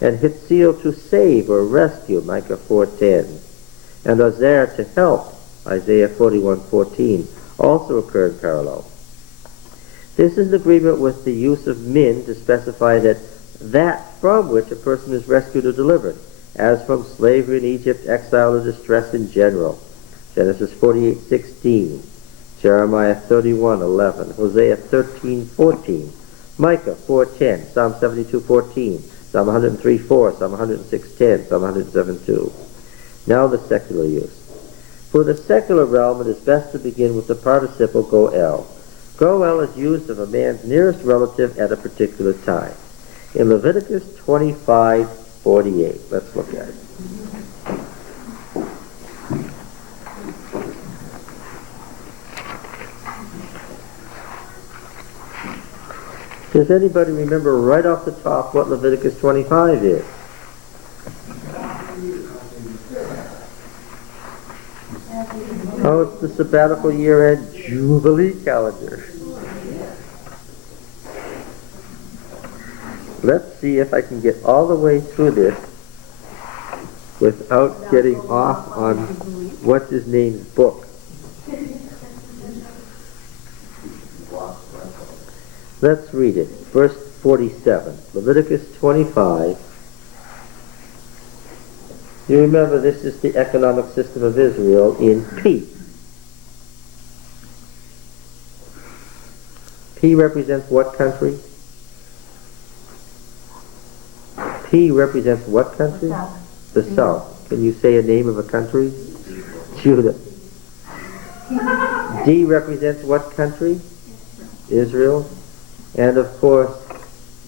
And Hitzil, to save or rescue, Micah 4:10. And Azer, to help, Isaiah 41:14, also occur in parallel. This is an agreement with the use of min to specify that from which a person is rescued or delivered, as from slavery in Egypt, exile, or distress in general. Genesis 48:16, Jeremiah 31:11, Hosea 13:14, Micah 4:10, Psalm 72:14, Psalm 103:4, Psalm 106:10, Psalm 107:2. Now the secular use. For the secular realm, it is best to begin with the participle goel. Goel is used of a man's nearest relative at a particular time. In Leviticus 25:48, let's look at it. Does anybody remember right off the top what Leviticus 25 is? Oh, it's the sabbatical year-end Jubilee calendar. Let's see if I can get all the way through this without getting off on what's-his-name's book. Let's read it. Verse 47, Leviticus 25. You remember this is the economic system of Israel in P. P represents what country? P represents what country? The South. Can you say a name of a country? Judah. D represents what country? Israel. And of course,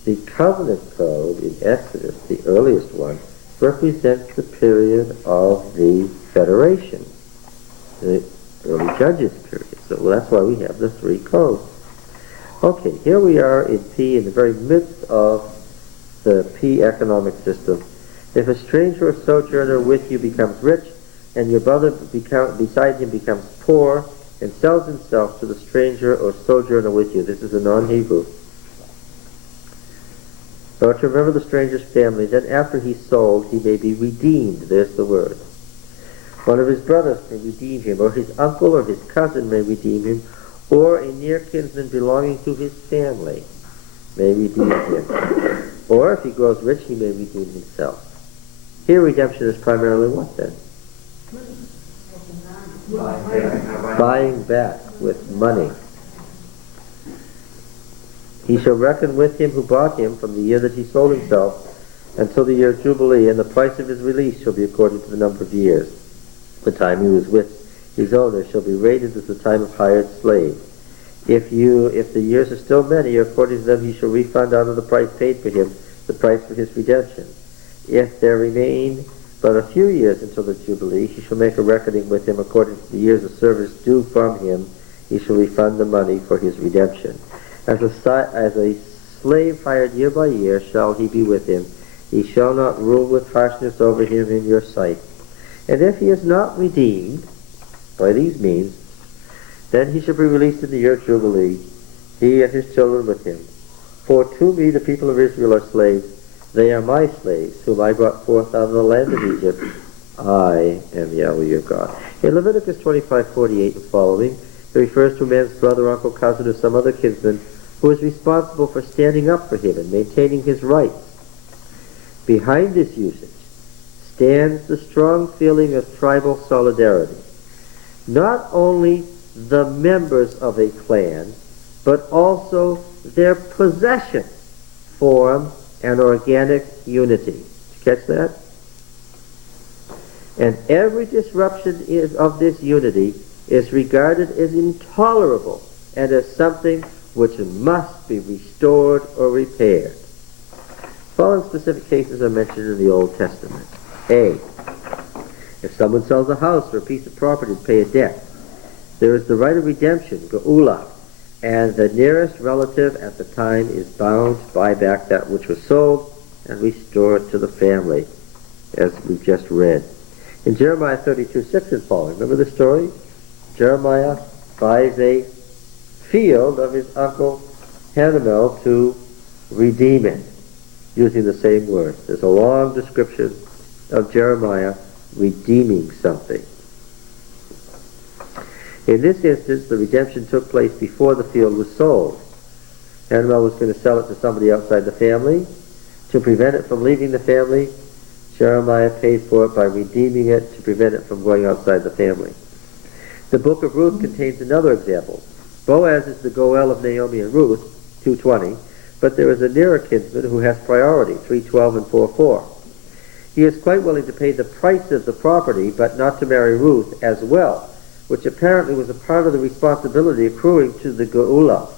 the covenant code in Exodus, the earliest one, represents the period of the Federation, the early Judges period. So that's why we have the three codes. Okay, here we are in P, in the very midst of the P economic system. If a stranger or sojourner with you becomes rich, and your brother beside him becomes poor, and sells himself to the stranger or sojourner with you, this is a non-Hebrew. So to remember the stranger's family, then after he's sold, he may be redeemed. There's the word. One of his brothers may redeem him, or his uncle or his cousin may redeem him, or a near kinsman belonging to his family may redeem him. Or if he grows rich, he may redeem himself. Here redemption is primarily what then? Buying back with money. He shall reckon with him who bought him from the year that he sold himself until the year of Jubilee, and the price of his release shall be according to the number of years. The time he was with his owner shall be rated as the time of hired slave. If the years are still many, according to them he shall refund out of the price paid for him the price for his redemption. If there remain but a few years until the Jubilee, he shall make a reckoning with him according to the years of service due from him. He shall refund the money for his redemption. As a slave hired year by year shall he be with him. He shall not rule with harshness over him in your sight. And if he is not redeemed by these means, then he shall be released in the year of Jubilee, he and his children with him. For to me the people of Israel are slaves. They are my slaves, whom I brought forth out of the land of Egypt. I am Yahweh your God. In Leviticus 25:48 and following, it refers to a man's brother, uncle, cousin, or some other kinsman who is responsible for standing up for him and maintaining his rights. Behind this usage stands the strong feeling of tribal solidarity. Not only the members of a clan, but also their possessions form an organic unity. Did you catch that? And every disruption of this unity is regarded as intolerable and as something which must be restored or repaired. Following specific cases are mentioned in the Old Testament. A. If someone sells a house or a piece of property to pay a debt, there is the right of redemption, geula, and the nearest relative at the time is bound to buy back that which was sold and restore it to the family, as we've just read. In Jeremiah 32:6 and following, remember the story? Jeremiah buys a field of his uncle Hanamel to redeem it, using the same word. There's a long description of Jeremiah redeeming something. In this instance, the redemption took place before the field was sold. Animal was going to sell it to somebody outside the family. To prevent it from leaving the family, Jeremiah paid for it by redeeming it to prevent it from going outside the family. The book of Ruth contains another example. Boaz is the Goel of Naomi and Ruth, 2:20, but there is a nearer kinsman who has priority, 3:12 and 4:4. He is quite willing to pay the price of the property, but not to marry Ruth as well, which apparently was a part of the responsibility accruing to the Geulah.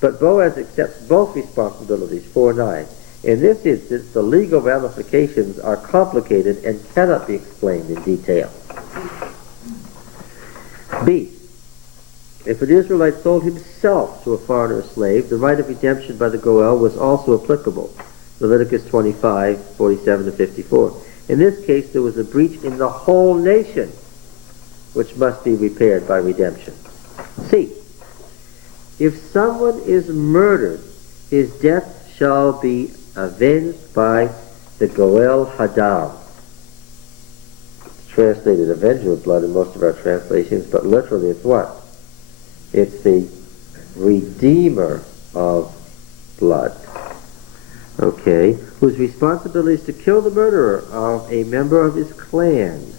But Boaz accepts both responsibilities, 4:9. In this instance, the legal ramifications are complicated and cannot be explained in detail. B. If an Israelite sold himself to a foreigner slave, the right of redemption by the Goel was also applicable. Leviticus 25:47 to 54. In this case, there was a breach in the whole nation, which must be repaired by redemption. C. If someone is murdered, his death shall be avenged by the Goel Hadam. It's translated avenger of blood in most of our translations, but literally it's what? It's the redeemer of blood. Okay, whose responsibility is to kill the murderer of a member of his clan.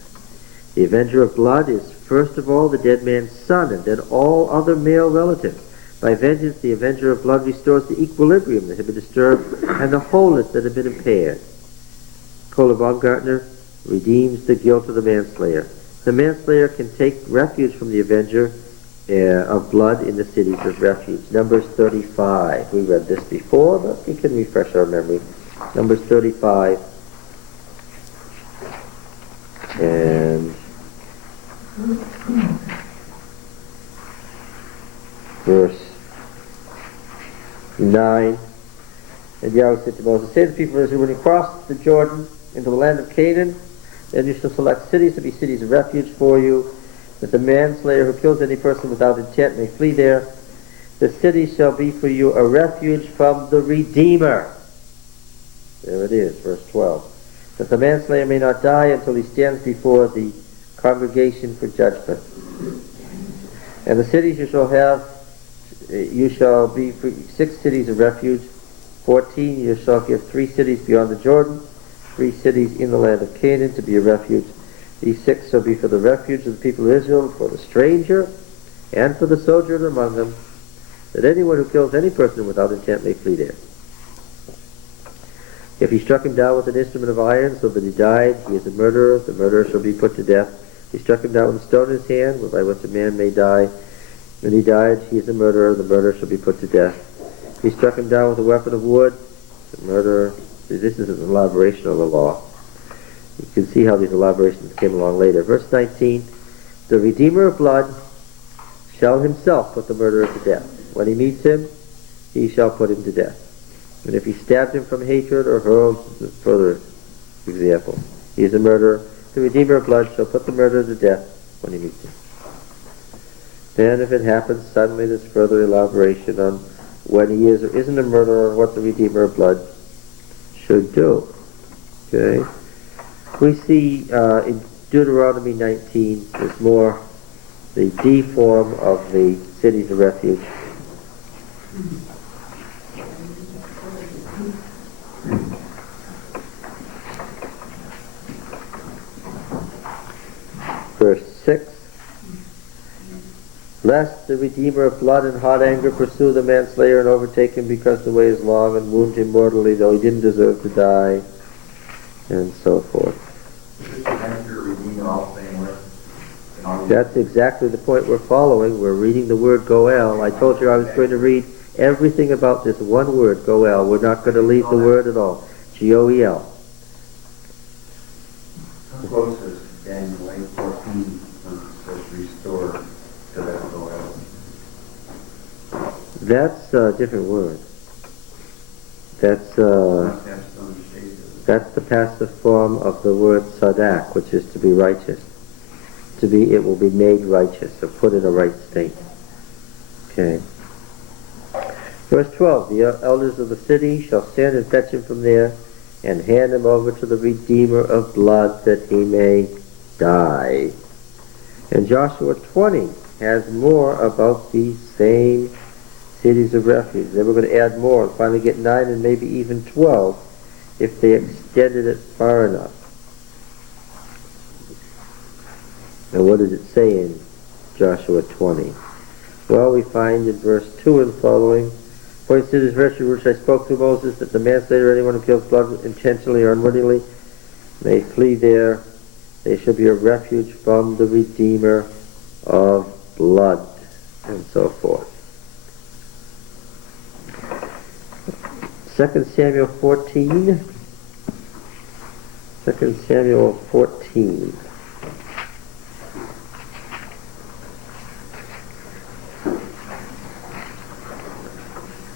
The avenger of blood is first of all the dead man's son, and then all other male relatives. By vengeance, the avenger of blood restores the equilibrium that had been disturbed and the wholeness that had been impaired. Kohler Baumgartner redeems the guilt of the manslayer. The manslayer can take refuge from the avenger of blood in the cities of refuge. Numbers 35. We read this before, but we can refresh our memory. Numbers 35 and verse 9. And Yahweh said to Moses, say to the people of Israel, when you cross the Jordan into the land of Canaan, then you shall select cities to be cities of refuge for you, that the manslayer who kills any person without intent may flee there. The city shall be for you a refuge from the Redeemer. There it is, verse 12. That the manslayer may not die until he stands before the congregation for judgment. And the cities you shall be for 6 cities of refuge. 14, you shall give 3 cities beyond the Jordan, 3 cities in the land of Canaan to be a refuge. These 6 shall be for the refuge of the people of Israel, for the stranger, and for the sojourner among them, that anyone who kills any person without intent may flee there. If he struck him down with an instrument of iron so that he died, he is a murderer. The murderer shall be put to death. If he struck him down with a stone in his hand, whereby which a man may die, when he died, he is a murderer. The murderer shall be put to death. If he struck him down with a weapon of wood, the murderer. See, this is an elaboration of the law. You can see how these elaborations came along later. Verse 19, the Redeemer of blood shall himself put the murderer to death. When he meets him, he shall put him to death. And if he stabbed him from hatred or hurled, further example, he is a murderer. The Redeemer of blood shall put the murderer to death when he meets him. Then if it happens, suddenly there's further elaboration on when he is or isn't a murderer and what the Redeemer of blood should do. Okay? We see in Deuteronomy 19, there's more the D form of the cities of refuge. Verse 6, lest the Redeemer of blood in hot anger pursue the manslayer and overtake him because the way is long and wound him mortally though he didn't deserve to die, and so forth. That's exactly the point we're following. We're reading the word Goel. I told you I was going to read everything about this one word, Goel. We're not going to leave the word at all. G-O-E-L. How close is Daniel 8:14 says restore to that Goel? That's a different word. That's the passive form of the word sadak, which is to be righteous. It will be made righteous, or put in a right state. Okay. Verse 12, the elders of the city shall send and fetch him from there, and hand him over to the Redeemer of blood, that he may die. And Joshua 20 has more about these same cities of refuge. They were going to add more and finally get 9 and maybe even 12 if they extended it far enough. And what does it say in Joshua 20? Well, we find in verse 2 and following, for he said, "His refuge which I spoke to Moses, that the manslayer or anyone who kills blood intentionally or unwittingly may flee there. They shall be a refuge from the Redeemer of blood," and so forth. 2 Samuel 14. 2 Samuel 14.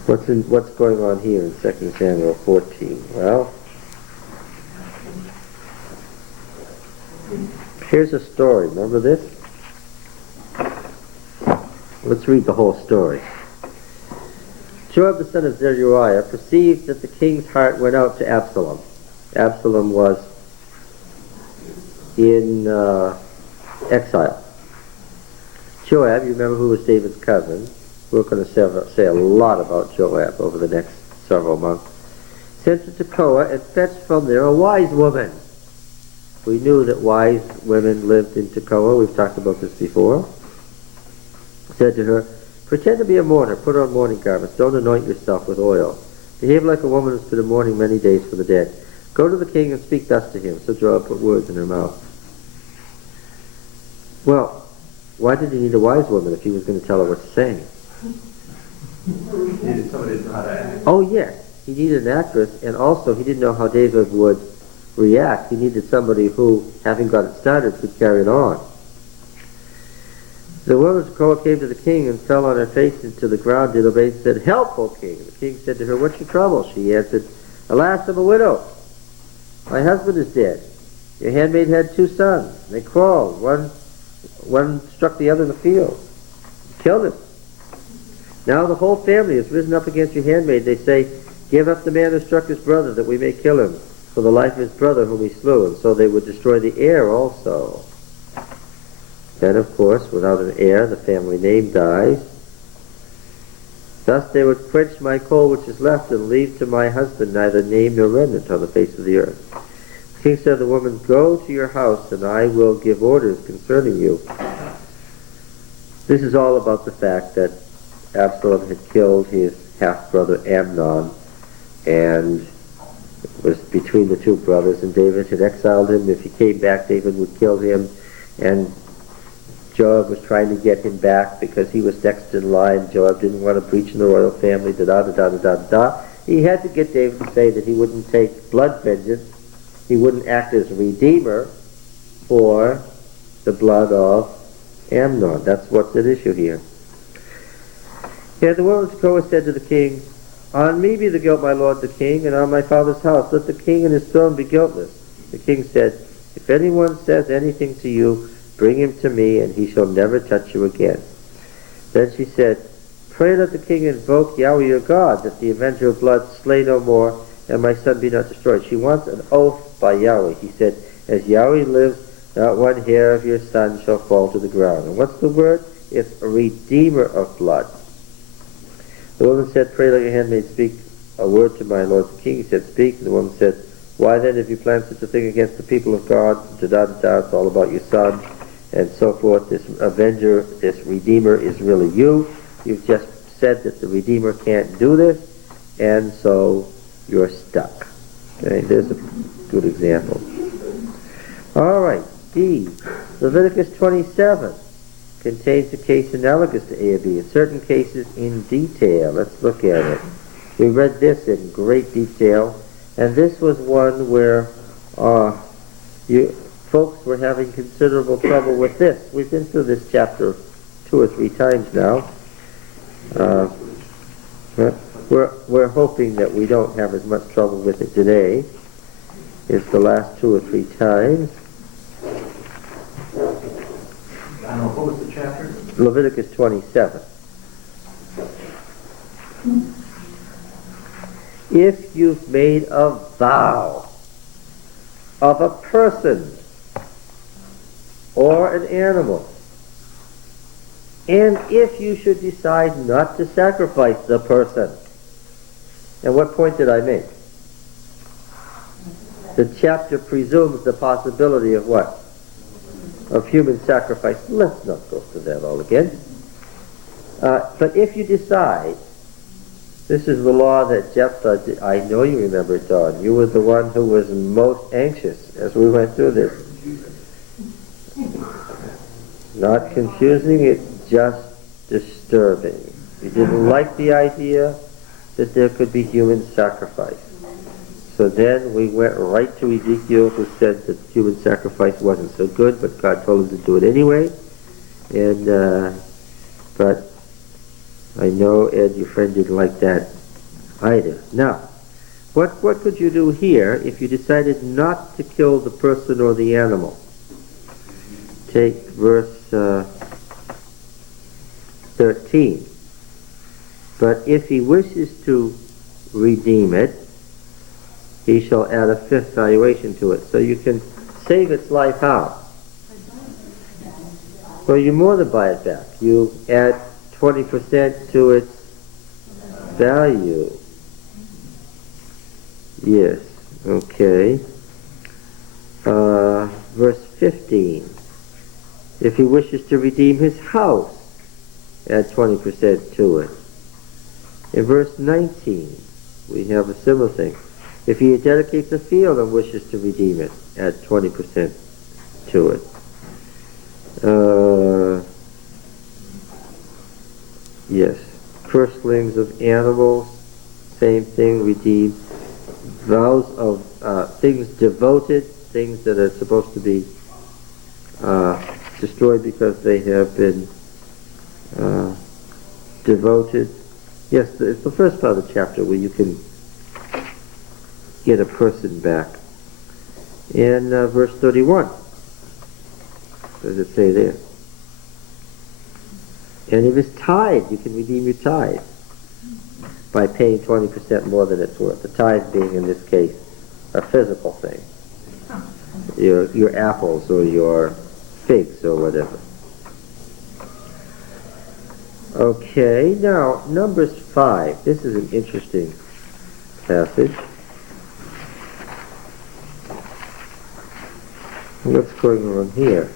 What's going on here in 2 Samuel 14? Well, here's a story. Remember this? Let's read the whole story. Joab the son of Zeruiah perceived that the king's heart went out to Absalom. Absalom was in exile. Joab, you remember who was David's cousin. We're going to say a lot about Joab over the next several months. Sent to Tekoa and fetched from there a wise woman. We knew that wise women lived in Tekoa. We've talked about this before. Said to her, "Pretend to be a mourner. Put on mourning garments. Don't anoint yourself with oil. Behave like a woman who's been in mourning many days for the dead. Go to the king and speak thus to him." So Joab put words in her mouth. Well, why did he need a wise woman if he was going to tell her what to say? He needed somebody to know how to act. Oh, yes. He needed an actress, and also he didn't know how David would react. He needed somebody who, having got it started, could carry it on. The woman of Tekoa came to the king and fell on her face into the ground, did obey, and said, "Help, O king." The king said to her, "What's your trouble?" She answered, "Alas, I'm a widow. My husband is dead. Your handmaid had 2 sons. They quarreled. One struck the other in the field. Killed him. Now the whole family has risen up against your handmaid. They say, 'Give up the man who struck his brother, that we may kill him for the life of his brother whom he slew.' And so they would destroy the heir also." Then, of course, without an heir, the family name dies. "Thus they would quench my coal which is left, and leave to my husband neither name nor remnant on the face of the earth." The king said to the woman, "Go to your house, and I will give orders concerning you." This is all about the fact that Absalom had killed his half-brother Amnon, and it was between the 2 brothers, and David had exiled him. If he came back, David would kill him, and Joab was trying to get him back because he was next in line. Joab didn't want to breach in the royal family, da-da-da-da-da-da. He had to get David to say that he wouldn't take blood vengeance. He wouldn't act as redeemer for the blood of Amnon. That's what's at issue here. And the woman of Tekoa said to the king, "On me be the guilt, my lord the king, and on my father's house. Let the king and his throne be guiltless." The king said, "If anyone says anything to you, bring him to me, and he shall never touch you again." Then she said, "Pray let the king invoke Yahweh your God, that the avenger of blood slay no more, and my son be not destroyed." She wants an oath by Yahweh. He said, "As Yahweh lives, not one hair of your son shall fall to the ground." And what's the word? It's a redeemer of blood. The woman said, "Pray let your handmaid speak a word to my lord the king." He said, "Speak." And the woman said, "Why then have you planned such a thing against the people of God? Da-da-da-da, it's all about your son, and so forth. This avenger, this redeemer is really you. You've just said that the redeemer can't do this, and so you're stuck." Okay, there's a good example. All right, B. Leviticus 27 contains a case analogous to A and B, in certain cases in detail. Let's look at it. We read this in great detail, and this was one where you folks were having considerable trouble with this. We've been through this chapter 2 or 3 times now. We're hoping that we don't have as much trouble with it today as the last 2 or 3 times. I don't know, what was the chapter? Leviticus 27. If you've made a vow of a person or an animal and if you should decide not to sacrifice the person. And what point did I make? The chapter presumes the possibility of what? Of human sacrifice. Let's not go through that all again. But if you decide, this is the law that Jephthah, I know you remember it, Don. You were the one who was most anxious as we went through this. Not confusing, it's just disturbing. You didn't like the idea that there could be human sacrifice. So then we went right to Ezekiel, who said that human sacrifice wasn't so good, but God told him to do it anyway. And but I know, Ed, your friend didn't like that either. Now, what could you do here if you decided not to kill the person or the animal? Take verse 13. But if he wishes to redeem it, he shall add a fifth valuation to it. So you can save its life how? Well, you more than buy it back. You add 20% to its value. Yes, okay. Verse 15. If he wishes to redeem his house, add 20% to it. In verse 19, we have a similar thing. If he dedicates a field and wishes to redeem it, add 20% to it. Yes, firstlings of animals, same thing, redeem. Vows of things devoted, things that are supposed to be destroyed because they have been devoted. Yes, it's the first part of the chapter where you can get a person back. In verse 31, what does it say there? And if it's tithe, you can redeem your tithe by paying 20% more than it's worth. The tithe being, in this case, a physical thing. Your apples or your figs or whatever. Okay, now, Numbers 5. This is an interesting passage. What's going on here?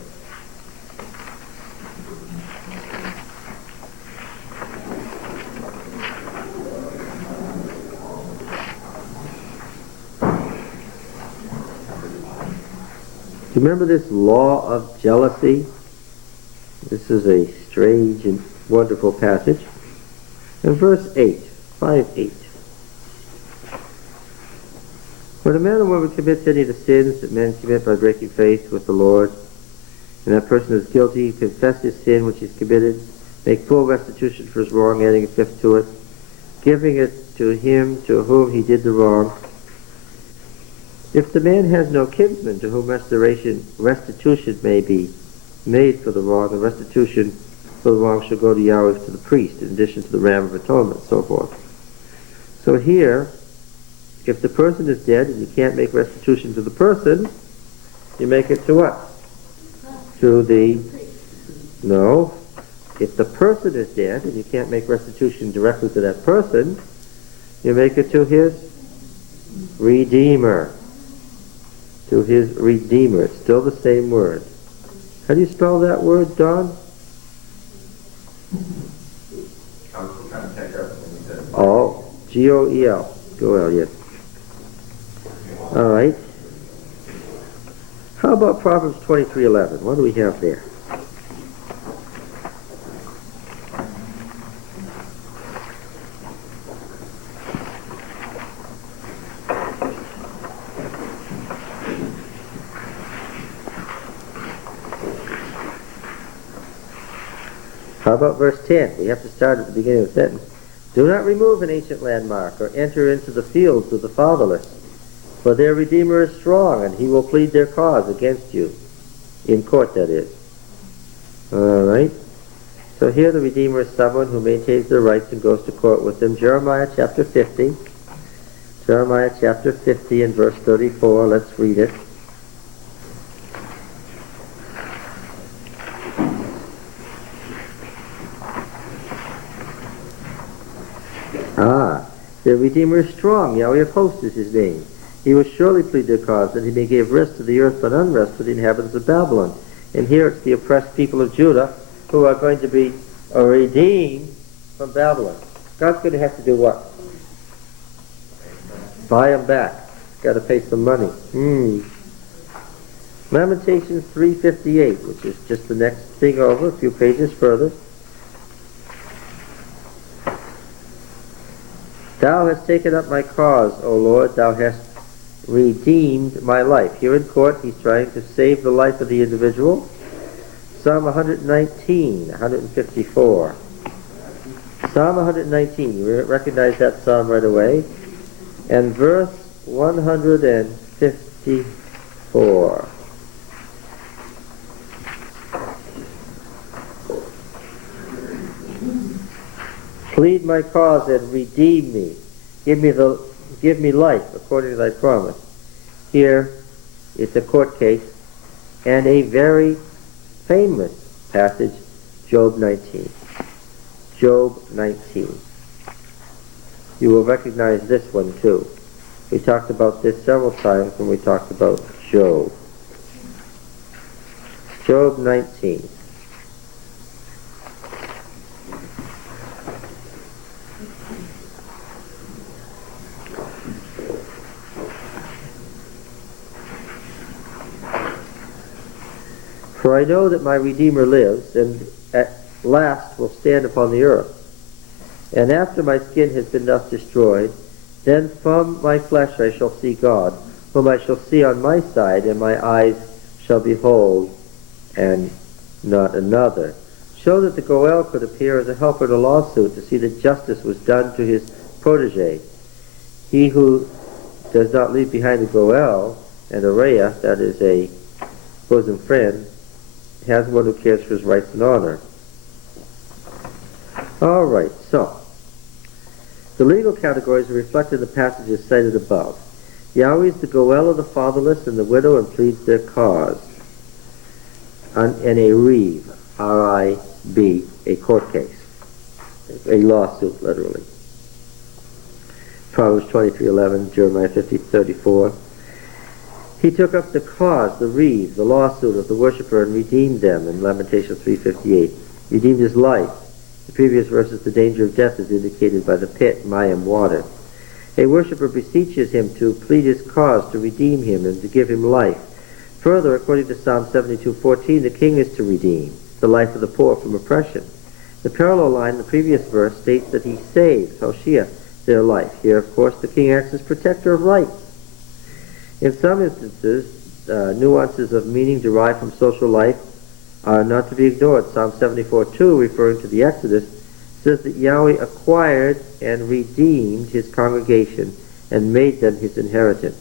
Do you remember this law of jealousy? This is a strange and wonderful passage. In verse 8, 5:8. When a man or woman commits any of the sins that men commit by breaking faith with the Lord, and that person is guilty, confess his sin which he's committed, make full restitution for his wrong, adding a fifth to it, giving it to him to whom he did the wrong. If the man has no kinsman to whom restitution may be made for the wrong, the restitution for the wrong shall go to Yahweh to the priest, in addition to the ram of atonement, and so forth. So here, if the person is dead and you can't make restitution to the person, you make it to what? To the... No. If the person is dead and you can't make restitution directly to that person, you make it to his redeemer. To his redeemer. It's still the same word. How do you spell that word, Don? I was still trying to catch up when you said. Oh, G-O-E-L. Goel, yes. All right. How about Proverbs 23:11? What do we have there? How about verse 10? We have to start at the beginning of the sentence. Do not remove an ancient landmark or enter into the fields of the fatherless, for their Redeemer is strong, and he will plead their cause against you. In court, that is. All right. So here the Redeemer is someone who maintains their rights and goes to court with them. Jeremiah chapter 50. Jeremiah chapter 50 and verse 34. Let's read it. Redeemer is strong. Yahweh of hosts is his name. He will surely plead their cause, that he may give rest to the earth but unrest for the inhabitants of Babylon. And here it's the oppressed people of Judah who are going to be redeemed from Babylon. God's going to have to do what? Buy them back. Got to pay some money. Lamentations 3:58, which is just the next thing over, a few pages further. Thou hast taken up my cause, O Lord. Thou hast redeemed my life. Here in court, he's trying to save the life of the individual. Psalm 119, 154. Psalm 119, you recognize that psalm right away. And verse 154. Plead my cause and redeem me. Give me life according to thy promise. Here it's a court case and a very famous passage, Job 19. Job 19. You will recognize this one too. We talked about this several times when we talked about Job. Job 19. For I know that my Redeemer lives, and at last will stand upon the earth. And after my skin has been thus destroyed, then from my flesh I shall see God, whom I shall see on my side, and my eyes shall behold, and not another. Show that the Goel could appear as a helper in a lawsuit to see that justice was done to his protege. He who does not leave behind a Goel and a Rhea, that is a bosom friend, has one who cares for his rights and honor. All right, so the legal categories are reflected in the passages cited above. Yahweh is the Goel of the fatherless and the widow and pleads their cause. And a reeve, R-I-B, a court case, a lawsuit, literally. Proverbs 23:11, Jeremiah 50:34. He took up the cause, the reeve, the lawsuit of the worshiper and redeemed them in Lamentations 3:58. Redeemed his life. The previous verses, the danger of death is indicated by the pit, Mayim, water. A worshiper beseeches him to plead his cause, to redeem him, and to give him life. Further, according to Psalm 72:14, the king is to redeem the life of the poor from oppression. The parallel line, the previous verse, states that he saves, Hoshea, their life. Here, of course, the king acts as protector of rights. In some instances, nuances of meaning derived from social life are not to be ignored. Psalm 74:2, referring to the Exodus, says that Yahweh acquired and redeemed his congregation and made them his inheritance.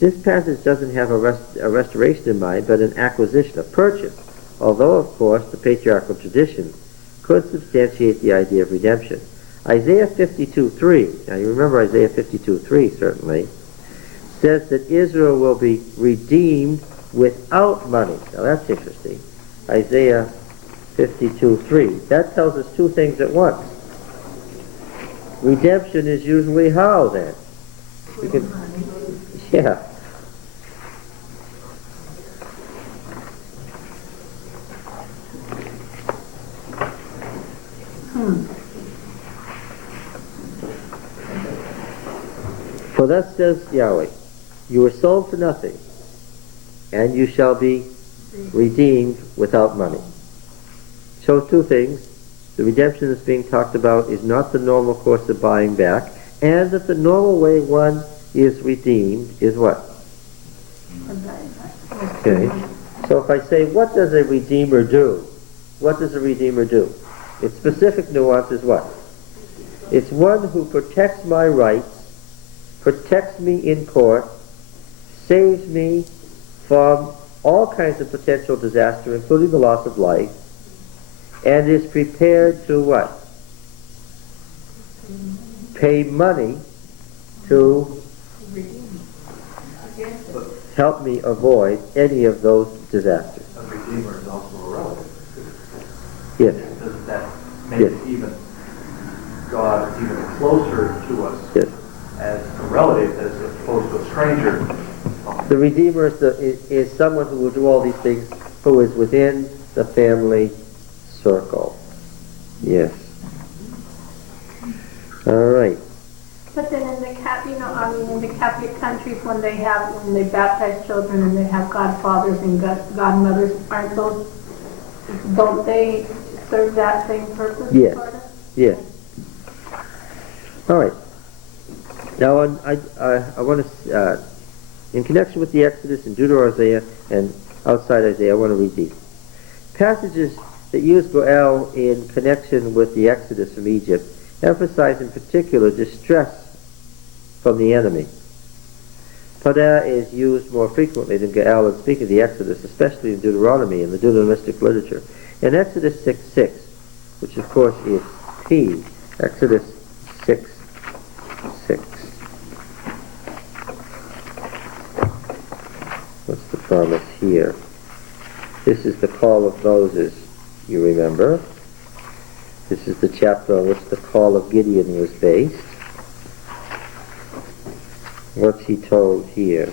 This passage doesn't have a restoration in mind, but an acquisition, a purchase, although, of course, the patriarchal tradition could substantiate the idea of redemption. Isaiah 52:3, now you remember Isaiah 52:3, certainly, says that Israel will be redeemed without money. Now that's interesting. Isaiah 52:3. That tells us two things at once. Redemption is usually how then? We can, yeah. For thus says Yahweh, you were sold for nothing, and you shall be redeemed without money. Shows two things. The redemption that's being talked about is not the normal course of buying back, and that the normal way one is redeemed is what? Okay. So if I say, what does a redeemer do? What does a redeemer do? Its specific nuance is what? It's one who protects my rights, protects me in court, saves me from all kinds of potential disaster, including the loss of life, and is prepared to what? Pay money to help me avoid any of those disasters. A redeemer is also a relative. Yes. Doesn't that make Yes. it even God even closer to us Yes. as a relative as opposed to a stranger. The Redeemer is someone who will do all these things, who is within the family circle. Yes. All right. But then in the in the Catholic countries, when they baptize children and they have godfathers and godmothers, don't they serve that same purpose? Yes. Sort of? Yes. All right. Now, I want to, in connection with the Exodus and Deuteronomy and outside Isaiah, I want to read these passages that use Boaz in connection with the Exodus from Egypt. Emphasize in particular distress from the enemy. Pada is used more frequently than Gael in speaking of the Exodus, especially in Deuteronomy and the Deuteronomistic literature. In Exodus 6:6, which of course is P, Exodus 6:6. What's the promise here? This is the call of Moses, you remember. This is the chapter on which the call of Gideon was based. What's he told here?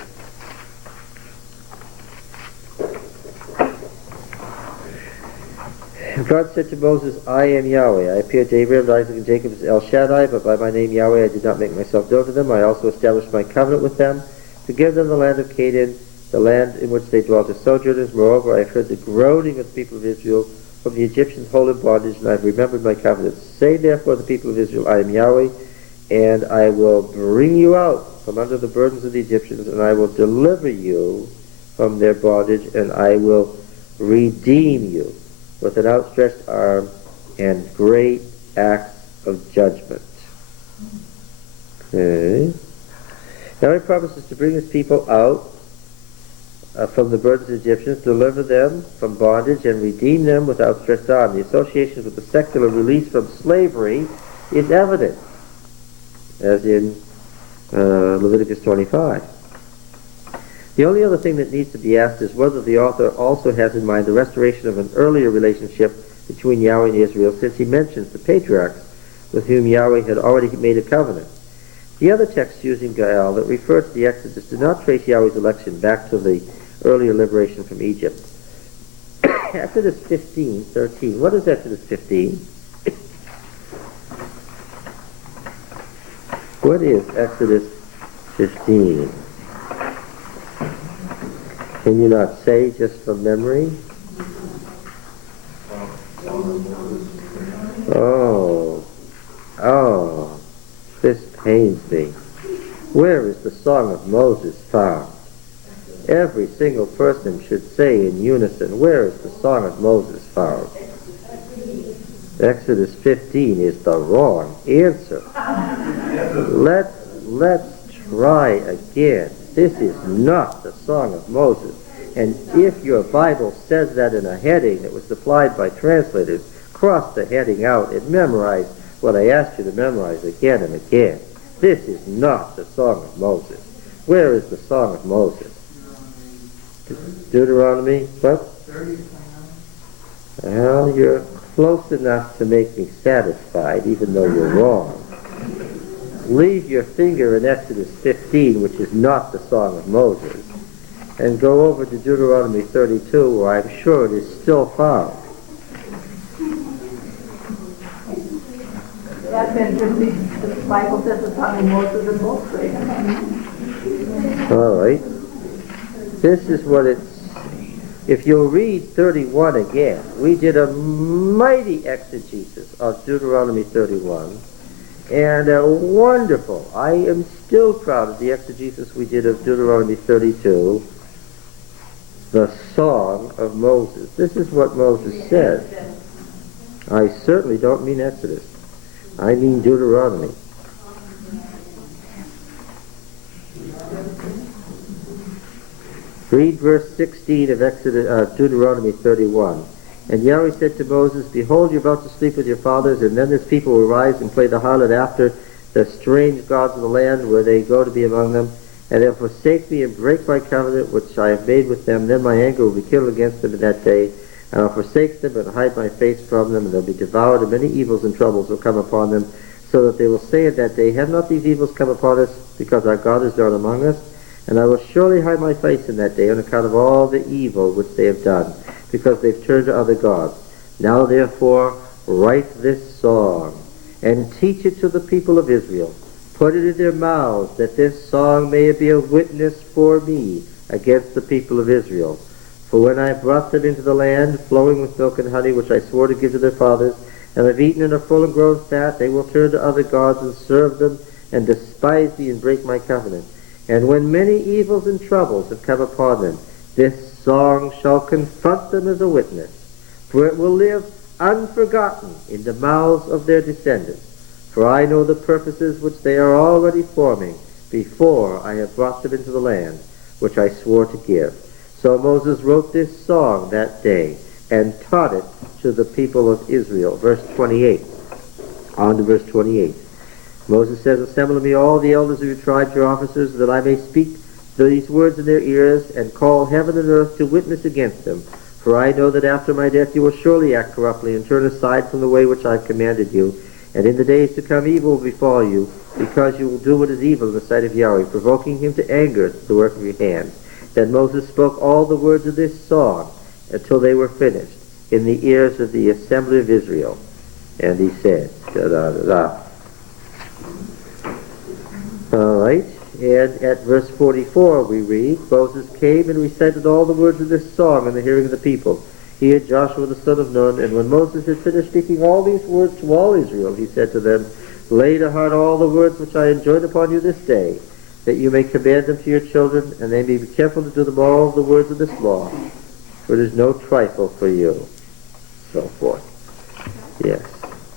God said to Moses, I am Yahweh. I appeared to Abraham, Isaac, and Jacob as El Shaddai, but by my name Yahweh I did not make myself known to them. I also established my covenant with them to give them the land of Canaan, the land in which they dwelt as sojourners. Moreover, I have heard the groaning of the people of Israel from the Egyptians hold in bondage, and I have remembered my covenant. Say therefore to the people of Israel, I am Yahweh, and I will bring you out from under the burdens of the Egyptians, and I will deliver you from their bondage, and I will redeem you with an outstretched arm and great acts of judgment. Okay. Now he promises to bring his people out from the burdens of the Egyptians, deliver them from bondage, and redeem them with outstretched arm. The association with the secular release from slavery is evident, as in Leviticus 25. The only other thing that needs to be asked is whether the author also has in mind the restoration of an earlier relationship between Yahweh and Israel, since he mentions the patriarchs with whom Yahweh had already made a covenant. The other texts using Gael that refer to the Exodus do not trace Yahweh's election back to the earlier liberation from Egypt. Exodus 15:13. What is Exodus 15? What is Exodus 15? Can you not say just from memory? Oh, this pains me. Where is the Song of Moses found? Every single person should say in unison, where is the Song of Moses found? Exodus 15 is the wrong answer. Let's try again. This is not the Song of Moses. And if your Bible says that in a heading that was supplied by translators, cross the heading out and memorize what I asked you to memorize again and again. This is not the Song of Moses. Where is the Song of Moses? Deuteronomy, what? 30. Well, you're close enough to make me satisfied, even though you're wrong. Leave your finger in Exodus 15, which is not the Song of Moses, and go over to Deuteronomy 32, where I'm sure it is still found. That's interesting. The Bible says the Song of Moses in both places. All right. This is what it's... If you'll read 31 again, we did a mighty exegesis of Deuteronomy 31, and wonderful. I am still proud of the exegesis we did of Deuteronomy 32, the Song of Moses. This is what Moses said. I certainly don't mean Exodus. I mean Deuteronomy. Read verse 16 of Deuteronomy 31. And Yahweh said to Moses, behold, you're about to sleep with your fathers, and then this people will rise and play the harlot after the strange gods of the land where they go to be among them, and they'll forsake me and break my covenant which I have made with them. Then my anger will be kindled against them in that day, and I'll forsake them and hide my face from them, and they'll be devoured, and many evils and troubles will come upon them, so that they will say in that day, have not these evils come upon us, because our God is not among us? And I will surely hide my face in that day on account of all the evil which they have done, because they've turned to other gods. Now therefore write this song, and teach it to the people of Israel. Put it in their mouths, that this song may be a witness for me against the people of Israel. For when I brought them into the land flowing with milk and honey, which I swore to give to their fathers, and have eaten and are full and grown fat, they will turn to other gods and serve them, and despise me and break my covenant. And when many evils and troubles have come upon them, this song shall confront them as a witness, for it will live unforgotten in the mouths of their descendants. For I know the purposes which they are already forming, before I have brought them into the land, which I swore to give. So Moses wrote this song that day, and taught it to the people of Israel. Verse 28. On to verse 28. Moses says, assemble to me all the elders of your tribes, your officers, that I may speak these words in their ears, and call heaven and earth to witness against them. For I know that after my death you will surely act corruptly, and turn aside from the way which I have commanded you. And in the days to come evil will befall you, because you will do what is evil in the sight of Yahweh, provoking him to anger at the work of your hands. Then Moses spoke all the words of this song until they were finished in the ears of the assembly of Israel. And he said, da-da-da-da. All right, and at verse 44 we read, Moses came and recited all the words of this song in the hearing of the people, he and Joshua the son of Nun. And when Moses had finished speaking all these words to all Israel, he said to them, lay to heart all the words which I enjoin upon you this day, that you may command them to your children, and they may be careful to do them all the words of this law, for it is no trifle for you. So forth. Yes.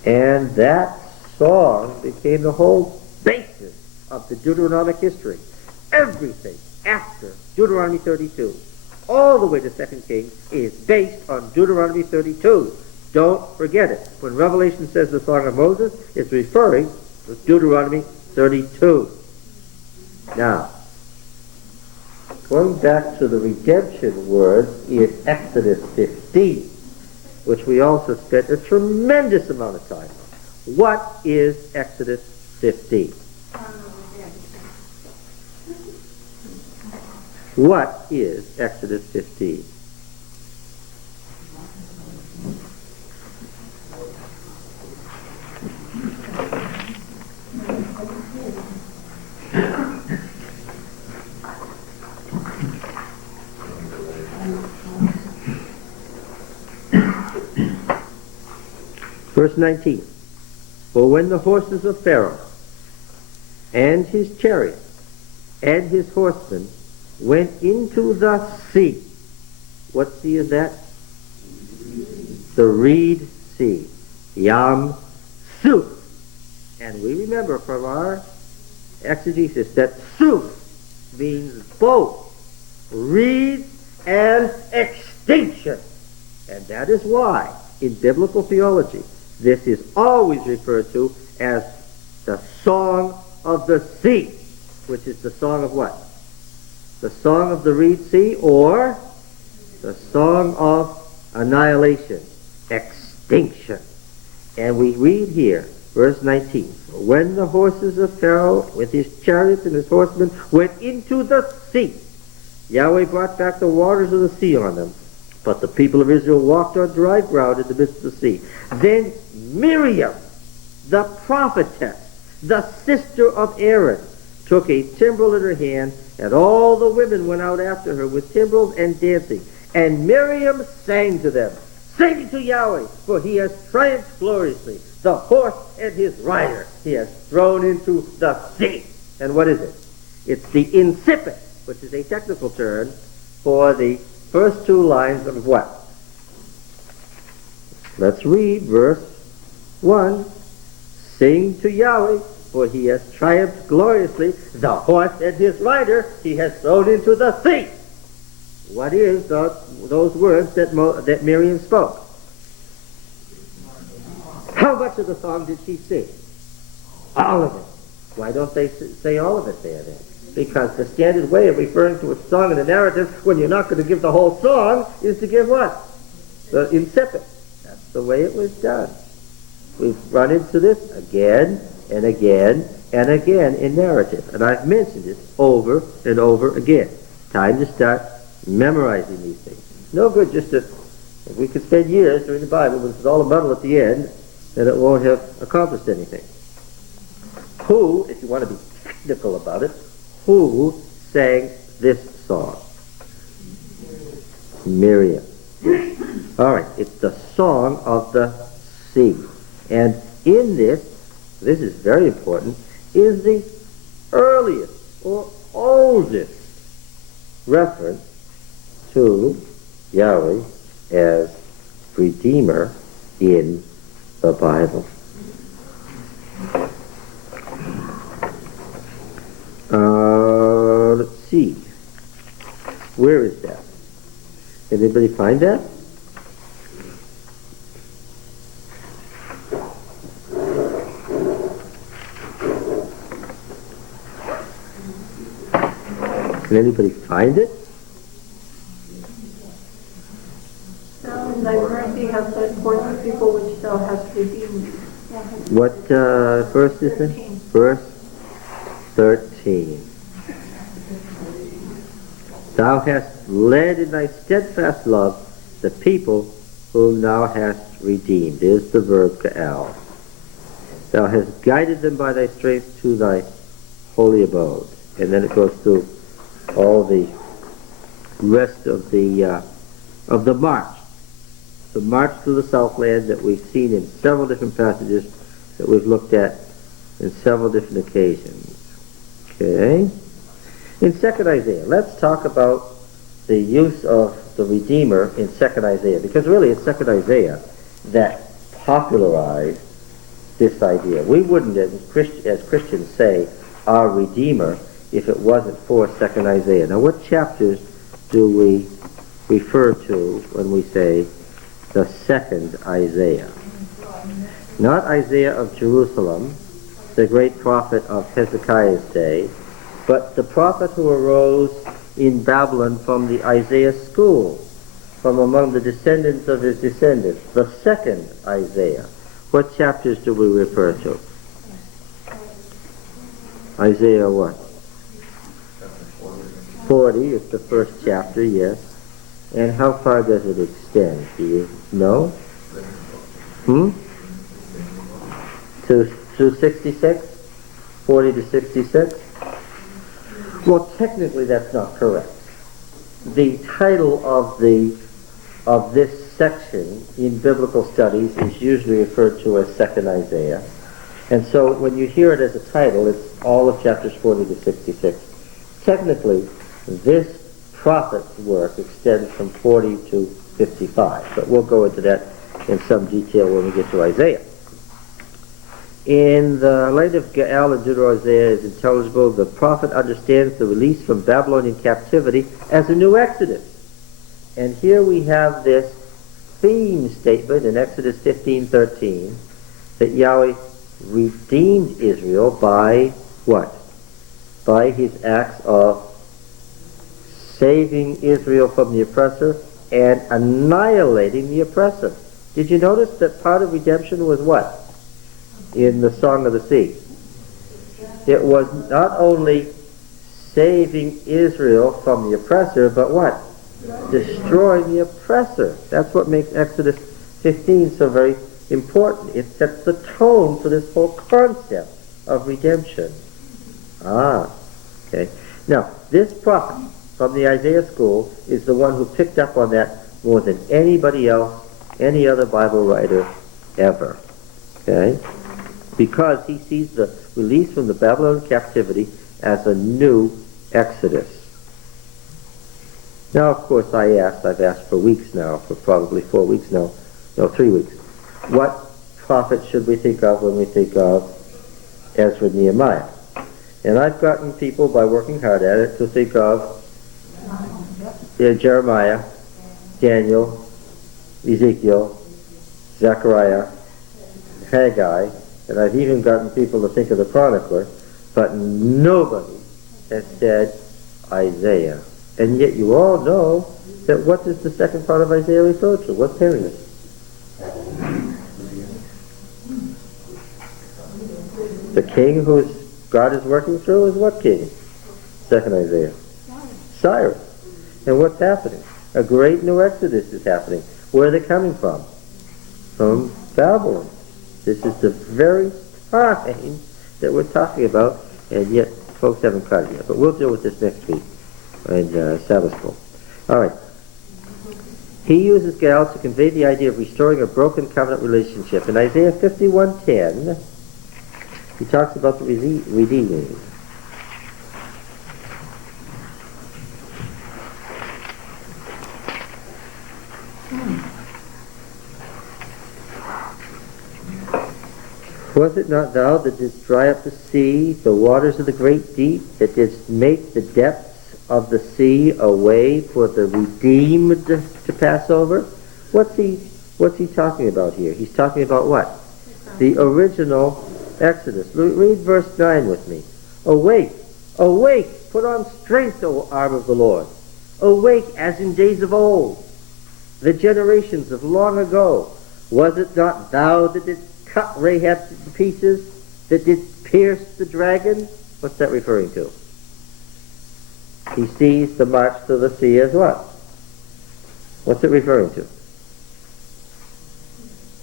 And that song became the whole basis of the Deuteronomic history. Everything after Deuteronomy 32, all the way to 2 Kings, is based on Deuteronomy 32. Don't forget it. When Revelation says the Song of Moses, it's referring to Deuteronomy 32. Now, going back to the redemption words in Exodus 15, which we also spent a tremendous amount of time on. What is Exodus 15? What is Exodus 15? Verse 19. For when the horses of Pharaoh and his chariots and his horsemen went into the sea. What sea is that? The Reed Sea. Yam Suf. And we remember from our exegesis that Suf means both reed and extinction. And that is why in biblical theology this is always referred to as the Song of the Sea, which is the song of what? The Song of the Reed Sea, or the Song of Annihilation, extinction. And we read here, verse 19, when the horses of Pharaoh with his chariots and his horsemen went into the sea, Yahweh brought back the waters of the sea on them. But the people of Israel walked on dry ground in the midst of the sea. Then Miriam, the prophetess, the sister of Aaron, took a timbrel in her hand, and all the women went out after her with timbrels and dancing. And Miriam sang to them, sing to Yahweh, for he has triumphed gloriously. The horse and his rider he has thrown into the sea. And what is it? It's the incipit, which is a technical term for the first two lines of what? Let's read verse 1. Sing to Yahweh, for he has triumphed gloriously. The horse and his rider he has thrown into the sea. What is those words that Miriam spoke? How much of the song did she sing? All of it. Why don't they say all of it there then? Because the standard way of referring to a song in a narrative when you're not going to give the whole song is to give what? The incipit. That's the way it was done. We've run into this again and again and again in narrative. And I've mentioned it over and over again. Time to start memorizing these things. No good just to, if we could spend years reading the Bible, but it's all a muddle at the end, then it won't have accomplished anything. Who, if you want to be technical about it, who sang this song? Miriam. All right, it's the song of the sea. And in this is very important, is the earliest or oldest reference to Yahweh as Redeemer in the Bible. Let's see. Where is that? Can anybody find that? Can anybody find it? Now in thy mercy hast set forth the people which thou hast redeemed. What verse is it? Verse 13. Thou hast led in thy steadfast love the people whom thou hast redeemed. There's the verb Ga'al. Thou hast guided them by thy strength to thy holy abode. And then it goes through all the rest of the march. The march through the Southland that we've seen in several different passages that we've looked at in several different occasions. Okay? In 2nd Isaiah, let's talk about the use of the Redeemer in 2nd Isaiah, because really it's 2nd Isaiah that popularized this idea. We wouldn't, as Christians, say our Redeemer if it wasn't for 2nd Isaiah. Now, what chapters do we refer to when we say the 2nd Isaiah? Not Isaiah of Jerusalem, the great prophet of Hezekiah's day, but the prophet who arose in Babylon from the Isaiah school, from among the descendants of his descendants, the 2nd Isaiah. What chapters do we refer to? Isaiah what? 40 is the first chapter, yes. And how far does it extend? Do you know? To 66? 40 to 66? Well, technically that's not correct. The title of this section in biblical studies is usually referred to as 2nd Isaiah. And so when you hear it as a title, it's all of chapters 40 to 66. Technically, this prophet's work extends from 40 to 55, but we'll go into that in some detail when we get to Isaiah. In the light of Ga'al and Deutero-Isaiah is intelligible, the prophet understands the release from Babylonian captivity as a new Exodus. And here we have this theme statement in Exodus 15:13 that Yahweh redeemed Israel by what? By his acts of saving Israel from the oppressor and annihilating the oppressor. Did you notice that part of redemption was what? In the Song of the Sea. It was not only saving Israel from the oppressor, but what? Destroying the oppressor. That's what makes Exodus 15 so very important. It sets the tone for this whole concept of redemption. Okay. Now, this prophet from the Isaiah school is the one who picked up on that more than anybody else, any other Bible writer ever. Okay? Because he sees the release from the Babylonian captivity as a new Exodus. Now, of course, I've asked for weeks now, for probably 4 weeks now, no, 3 weeks. What prophet should we think of when we think of Ezra and Nehemiah? And I've gotten people, by working hard at it, to think of Jeremiah, Daniel, Ezekiel, Zechariah, Haggai, and I've even gotten people to think of the chronicler, but nobody has said Isaiah. And yet you all know that what does the second part of Isaiah refer to? What period? The king who God is working through is what king? Second Isaiah. Cyrus. And what's happening? A great new exodus is happening. Where are they coming from? From Babylon. This is the very time that we're talking about, and yet folks haven't caught it yet. But we'll deal with this next week in Sabbath school. All right. He uses Gal to convey the idea of restoring a broken covenant relationship. In Isaiah 51:10, he talks about the redeeming. Was it not thou that didst dry up the sea, the waters of the great deep, that didst make the depths of the sea a way for the redeemed to pass over? What's he talking about here? He's talking about what? The original Exodus. Read verse 9 with me. Awake, awake, put on strength, O arm of the Lord. Awake as in days of old, the generations of long ago. Was it not thou that didst cut Rahab to pieces, that did pierce the dragon? What's that referring to? He sees the march to the sea as what? What's it referring to?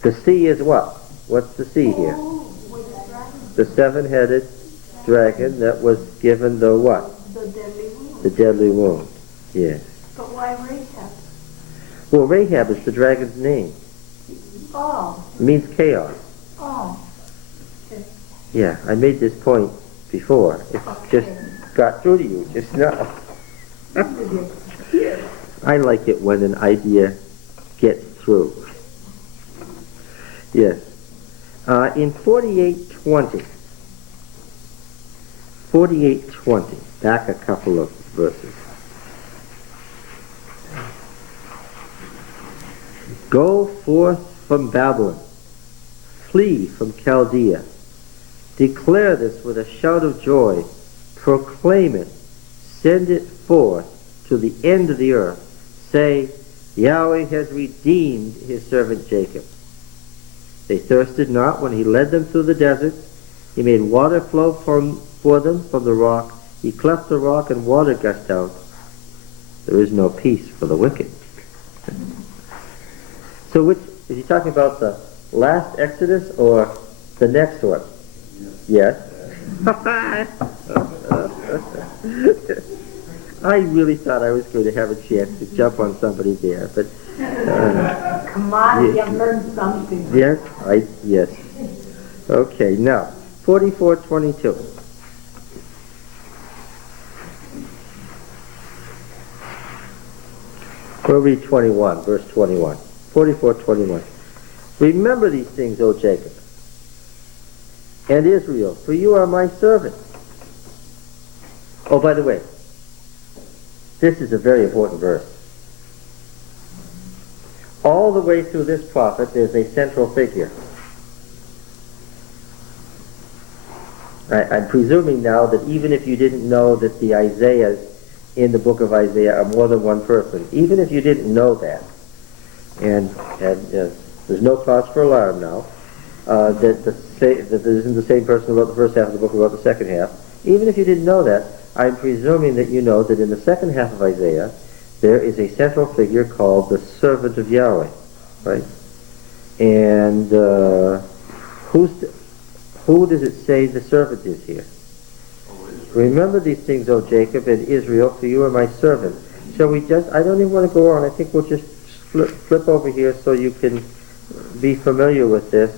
The sea is what? What's the sea here? The seven-headed dragon that was given the what? The deadly wound. The deadly wound. Yes. But why Rahab? Well, Rahab is the dragon's name. Oh, It means chaos. oh. Okay. Yeah, I made this point before. It just got through to you just now. I like it when an idea gets through. Yes. In 48:20, back a couple of verses. Go forth from Babylon, flee from Chaldea. Declare this with a shout of joy. Proclaim it. Send it forth to the end of the earth. Say, Yahweh has redeemed his servant Jacob. They thirsted not when he led them through the deserts. He made water flow for them from the rock. He cleft the rock and water gushed out. There is no peace for the wicked. So which, is he talking about the last Exodus or the next one? Yes. I really thought I was going to have a chance to jump on somebody there, but Come on, yes. you've learned something. Yes, yes. Okay, now 44:22. We'll read 21, verse 21. 44:21. Remember these things, O Jacob, and Israel, for you are my servant. Oh, by the way, this is a very important verse. All the way through this prophet, there's a central figure. I'm presuming now that even if you didn't know that the Isaiahs in the book of Isaiah are more than one person, even if you didn't know that, and there's no cause for alarm now, that this isn't the same person who wrote the first half of the book who wrote the second half, even if you didn't know that, I'm presuming that you know that in the second half of Isaiah, there is a central figure called the servant of Yahweh, right? And who does it say the servant is here? Remember these things, O Jacob and Israel, for you are my servant. Shall we just, I don't even want to go on, I think we'll just flip over here so you can be familiar with this.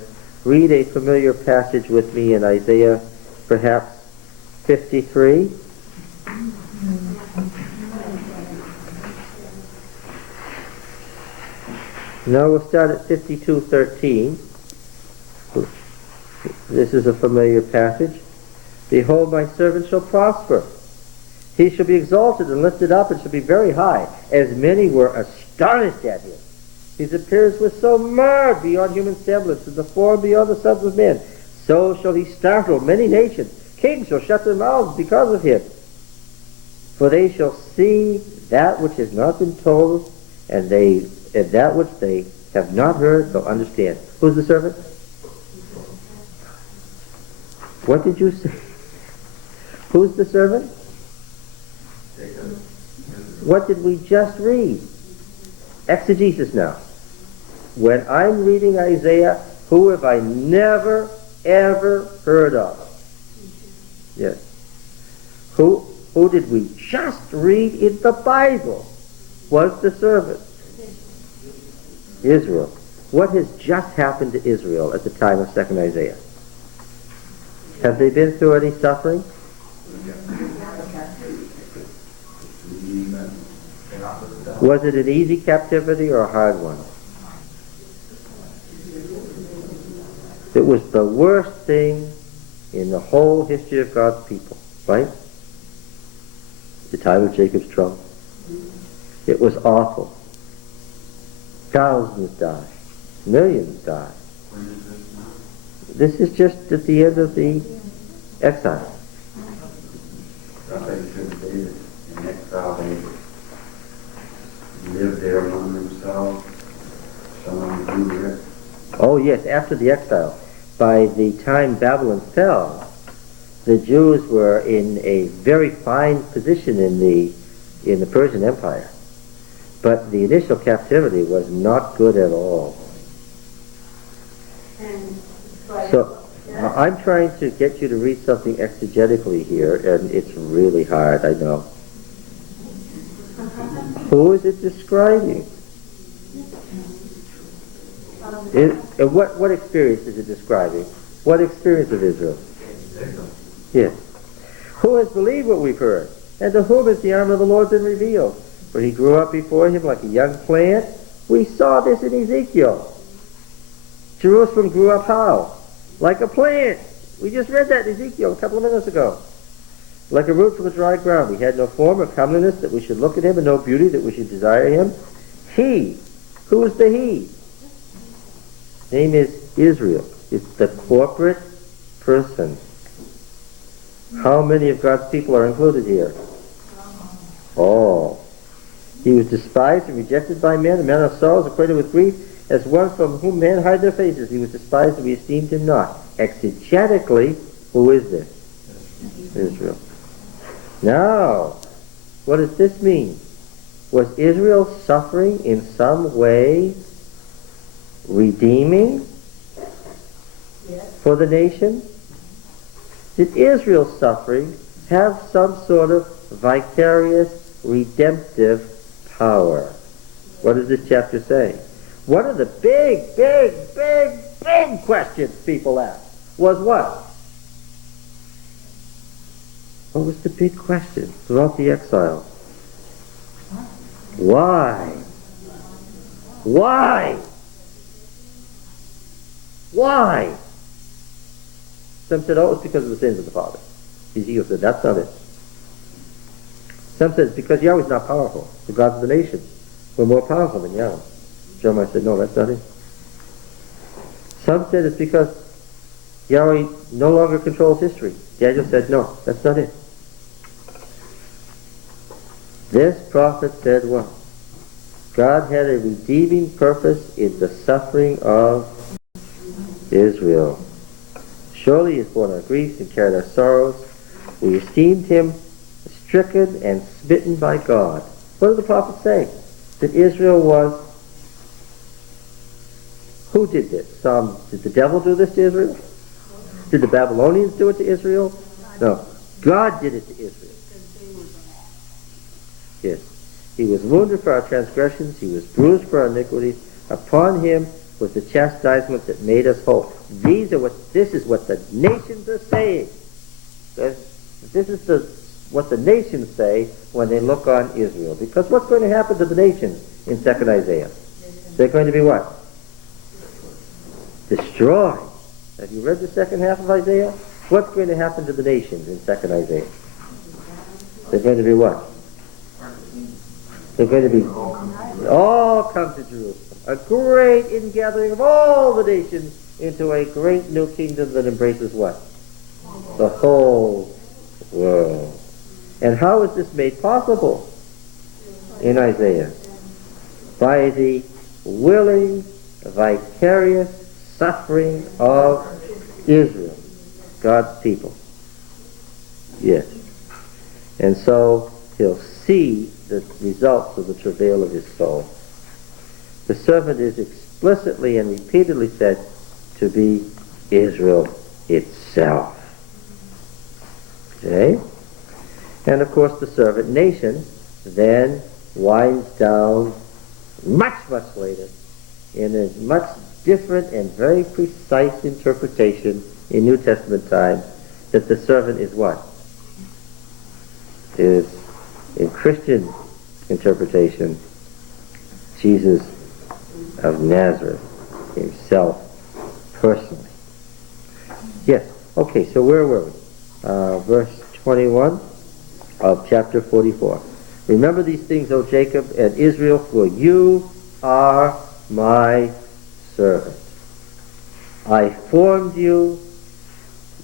Read a familiar passage with me in Isaiah, perhaps 53. Now we'll start at 52:13. This is a familiar passage. Behold, my servant shall prosper. He shall be exalted and lifted up and shall be very high, as many were astonished at him. His appearance was so marred beyond human semblance, and the form beyond the sons of men. So shall he startle many nations. Kings shall shut their mouths because of him. For they shall see that which has not been told, and that which they have not heard shall understand. Who's the servant? What did you say? Who's the servant? Jacob. What did we just read? Exegesis now. When I'm reading Isaiah, who have I never, ever heard of? Yes. Who did we just read in the Bible was the servant? Israel. What has just happened to Israel at the time of 2nd Isaiah? Have they been through any suffering? Was it an easy captivity or a hard one? It was the worst thing in the whole history of God's people, right? The time of Jacob's trouble. It was awful. Thousands died. Millions died. When is this now? This is just at the end of the exile. I thought you said David in exile, they lived there among themselves. Someone grew rich. Oh yes, after the exile. By the time Babylon fell, the Jews were in a very fine position in the Persian Empire. But the initial captivity was not good at all. And So I'm trying to get you to read something exegetically here, and it's really hard, I know. Who is it describing? And what experience is it describing? What experience of Israel? Yes. Who has believed what we've heard? And to whom has the arm of the Lord been revealed? For he grew up before him like a young plant. We saw this in Ezekiel. Jerusalem grew up how? Like a plant. We just read that in Ezekiel a couple of minutes ago. Like a root from a dry ground. He had no form of comeliness that we should look at him, and no beauty that we should desire him. He. Who is the he? Name is Israel. It's the corporate person. How many of God's people are included here? All. He was despised and rejected by men, a man of sorrows, acquainted with grief, as one from whom men hide their faces. He was despised and we esteemed him not. Exegetically, who is this? Israel. Now, what does this mean? Was Israel suffering in some way redeeming for the nation? Did Israel's suffering have some sort of vicarious redemptive power? What does this chapter say? One of the big questions people ask was what? What was the big question throughout the exile? Why? Why? Why? Some said, oh, it's because of the sins of the father. Ezekiel said, that's not it. Some said, it's because Yahweh's not powerful. The gods of the nations were more powerful than Yahweh. Jeremiah said, no, that's not it. Some said it's because Yahweh no longer controls history. Daniel said, no, that's not it. This prophet said what? God had a redeeming purpose in the suffering of Israel. Surely he has borne our griefs and carried our sorrows. We esteemed him stricken and smitten by God. What did the prophet say? That Israel was... Who did this? Did the devil do this to Israel? Did the Babylonians do it to Israel? No. God did it to Israel. Yes. He was wounded for our transgressions. He was bruised for our iniquities. Upon him was the chastisement that made us whole. This is what the nations are saying. This is what the nations say when they look on Israel. Because what's going to happen to the nations in 2nd Isaiah? They're going to be what? Destroyed. Have you read the second half of Isaiah? What's going to happen to the nations in 2nd Isaiah? They're going to be what? They're going to be all come to Jerusalem. A great ingathering of all the nations into a great new kingdom that embraces what? The whole world. And how is this made possible in Isaiah? By the willing, vicarious suffering of Israel. God's people. Yes. And so he'll see the results of the travail of his soul. The servant is explicitly and repeatedly said to be Israel itself. Okay? And of course the servant nation then winds down much, much later in a much different and very precise interpretation in New Testament times that the servant is what? Is, in Christian interpretation, Jesus of Nazareth himself personally. Yes, okay, so where were we? Verse 21 of chapter 44. Remember these things, O Jacob and Israel, for you are my servant. I formed you.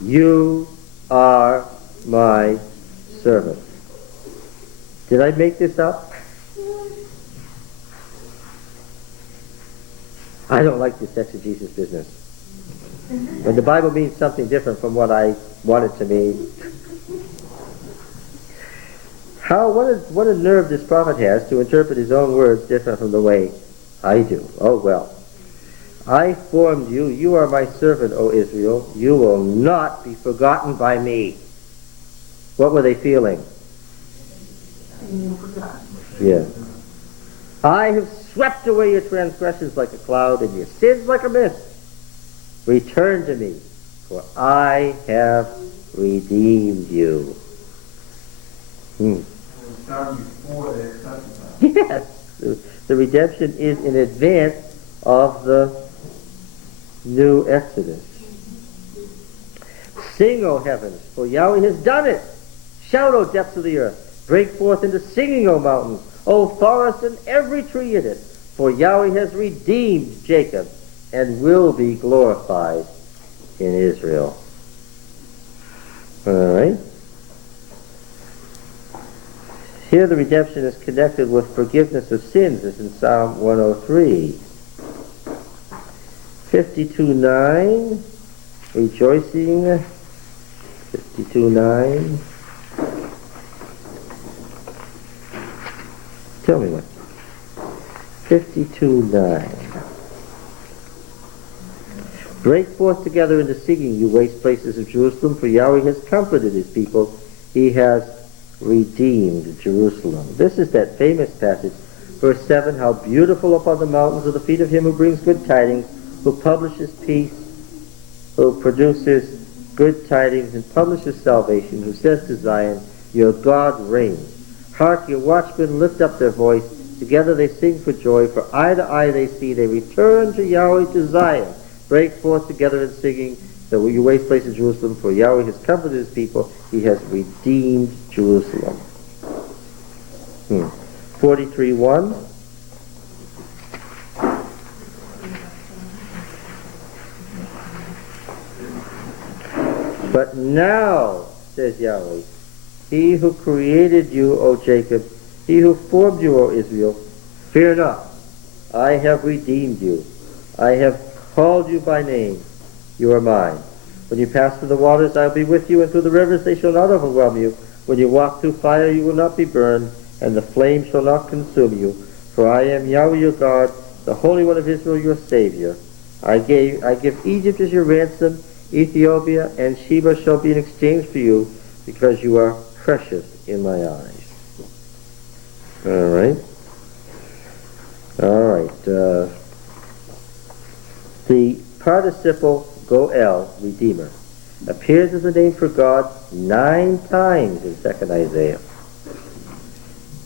You are my servant. Did I make this up? I don't like this exegesis business. When the Bible means something different from what I want it to mean. What a nerve this prophet has to interpret his own words different from the way I do. Oh well. I formed you. You are my servant, O Israel. You will not be forgotten by me. What were they feeling? Yeah. I have swept away your transgressions like a cloud and your sins like a mist. Return to me, for I have redeemed you. Yes, the redemption is in advance of the new Exodus. Sing, O heavens, for Yahweh has done it. Shout, O depths of the earth. Break forth into singing, O mountains, O forest and every tree in it. For Yahweh has redeemed Jacob and will be glorified in Israel. All right. Here the redemption is connected with forgiveness of sins, as in Psalm 103. 52:9, rejoicing. 52:9. Tell me what. 52:9. Break forth together into singing, you waste places of Jerusalem, for Yahweh has comforted his people. He has redeemed Jerusalem. This is that famous passage, verse 7, how beautiful upon the mountains are the feet of him who brings good tidings, who publishes peace, who produces good tidings and publishes salvation, who says to Zion, your God reigns. Hark, your watchmen lift up their voice. Together they sing for joy, for eye to eye they see. They return to Yahweh, to Zion. Break forth together in singing, that you waste places in Jerusalem, for Yahweh has comforted his people. He has redeemed Jerusalem. 43:1. But now, says Yahweh, he who created you, O Jacob, he who formed you, O Israel, fear not. I have redeemed you. I have called you by name. You are mine. When you pass through the waters, I will be with you, and through the rivers they shall not overwhelm you. When you walk through fire, you will not be burned, and the flame shall not consume you. For I am Yahweh your God, the Holy One of Israel, your Savior. I give Egypt as your ransom. Ethiopia and Sheba shall be in exchange for you, because you are precious in my eyes. All right. All right. The participle Goel, Redeemer, appears as a name for God 9 times in 2nd Isaiah.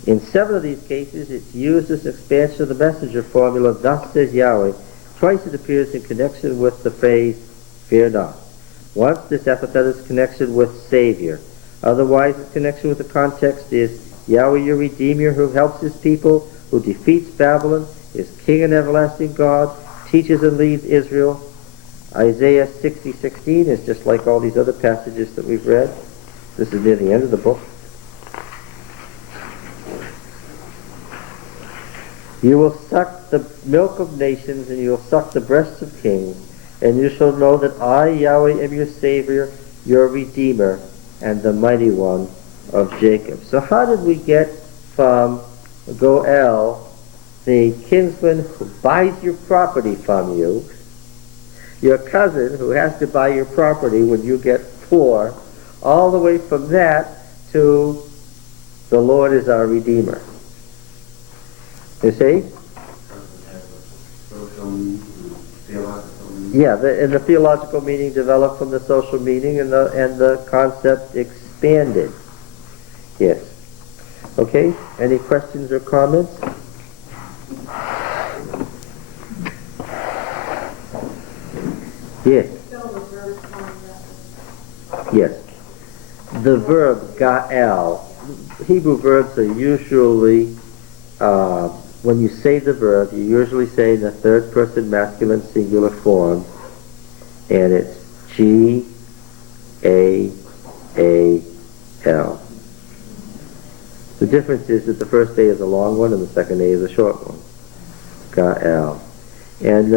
In 7 of these cases, it's used as an expansion of the messenger formula, thus says Yahweh. Twice it appears in connection with the phrase, fear not. Once this epithet is connection with Savior. Otherwise, its connection with the context is Yahweh your Redeemer, who helps his people, who defeats Babylon, is King and everlasting God, teaches and leads Israel. Isaiah 60:16 is just like all these other passages that we've read. This is near the end of the book. You will suck the milk of nations, and you will suck the breasts of kings, and you shall know that I, Yahweh, am your Savior. your Redeemer and the Mighty One of Jacob. So how did we get from Goel, the kinsman who buys your property from you, your cousin who has to buy your property when you get poor, all the way from that to the Lord is our Redeemer? You see? Yeah, and the theological meaning developed from the social meaning, and the concept expanded. Yes. Okay. Any questions or comments? Yes. Yes. The verb ga'el. Hebrew verbs are usually, when you say the verb, you usually say in the third person masculine singular form, and it's G-A-A-L. The difference is that the first A is a long one and the second A is a short one. Ga'el. And,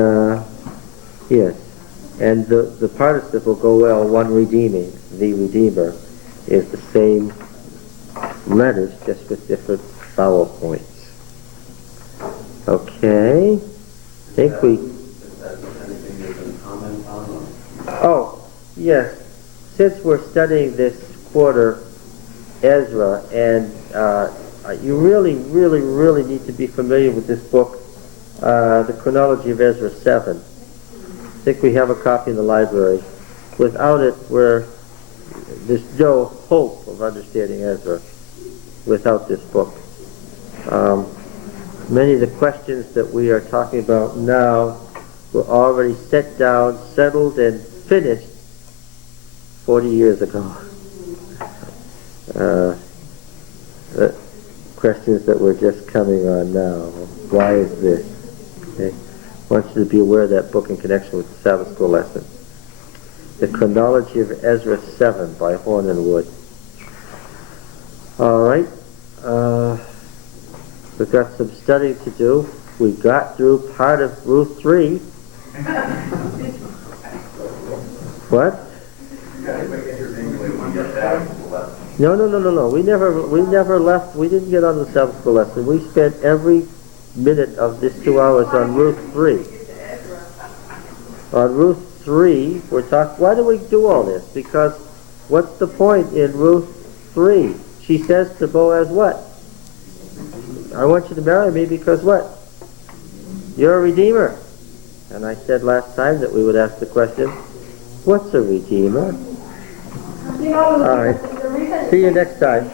yes. And the participle goel, one redeeming, the Redeemer, is the same letters, just with different vowel points. Okay. I think we... Oh, yes. Since we're studying this quarter Ezra, and you really need to be familiar with this book, The Chronology of Ezra 7. I think we have a copy in the library. Without it, there's no hope of understanding Ezra without this book. Many of the questions that we are talking about now were already set down, settled, and finished 40 years ago. The questions that we're just coming on now. Why is this? Okay. I want you to be aware of that book in connection with the Sabbath School lesson. The Chronology of Ezra 7 by Horn and Wood. All right. We've got some studying to do. We got through part of Ruth 3. What? No. We never left. We didn't get on the Sabbath School lesson. We spent every minute of this 2 hours on Ruth 3. On Ruth 3, we're talking. Why do we do all this? Because what's the point in Ruth 3? She says to Boaz, what? I want you to marry me because what? You're a redeemer. And I said last time that we would ask the question, what's a redeemer? All right. See you next time.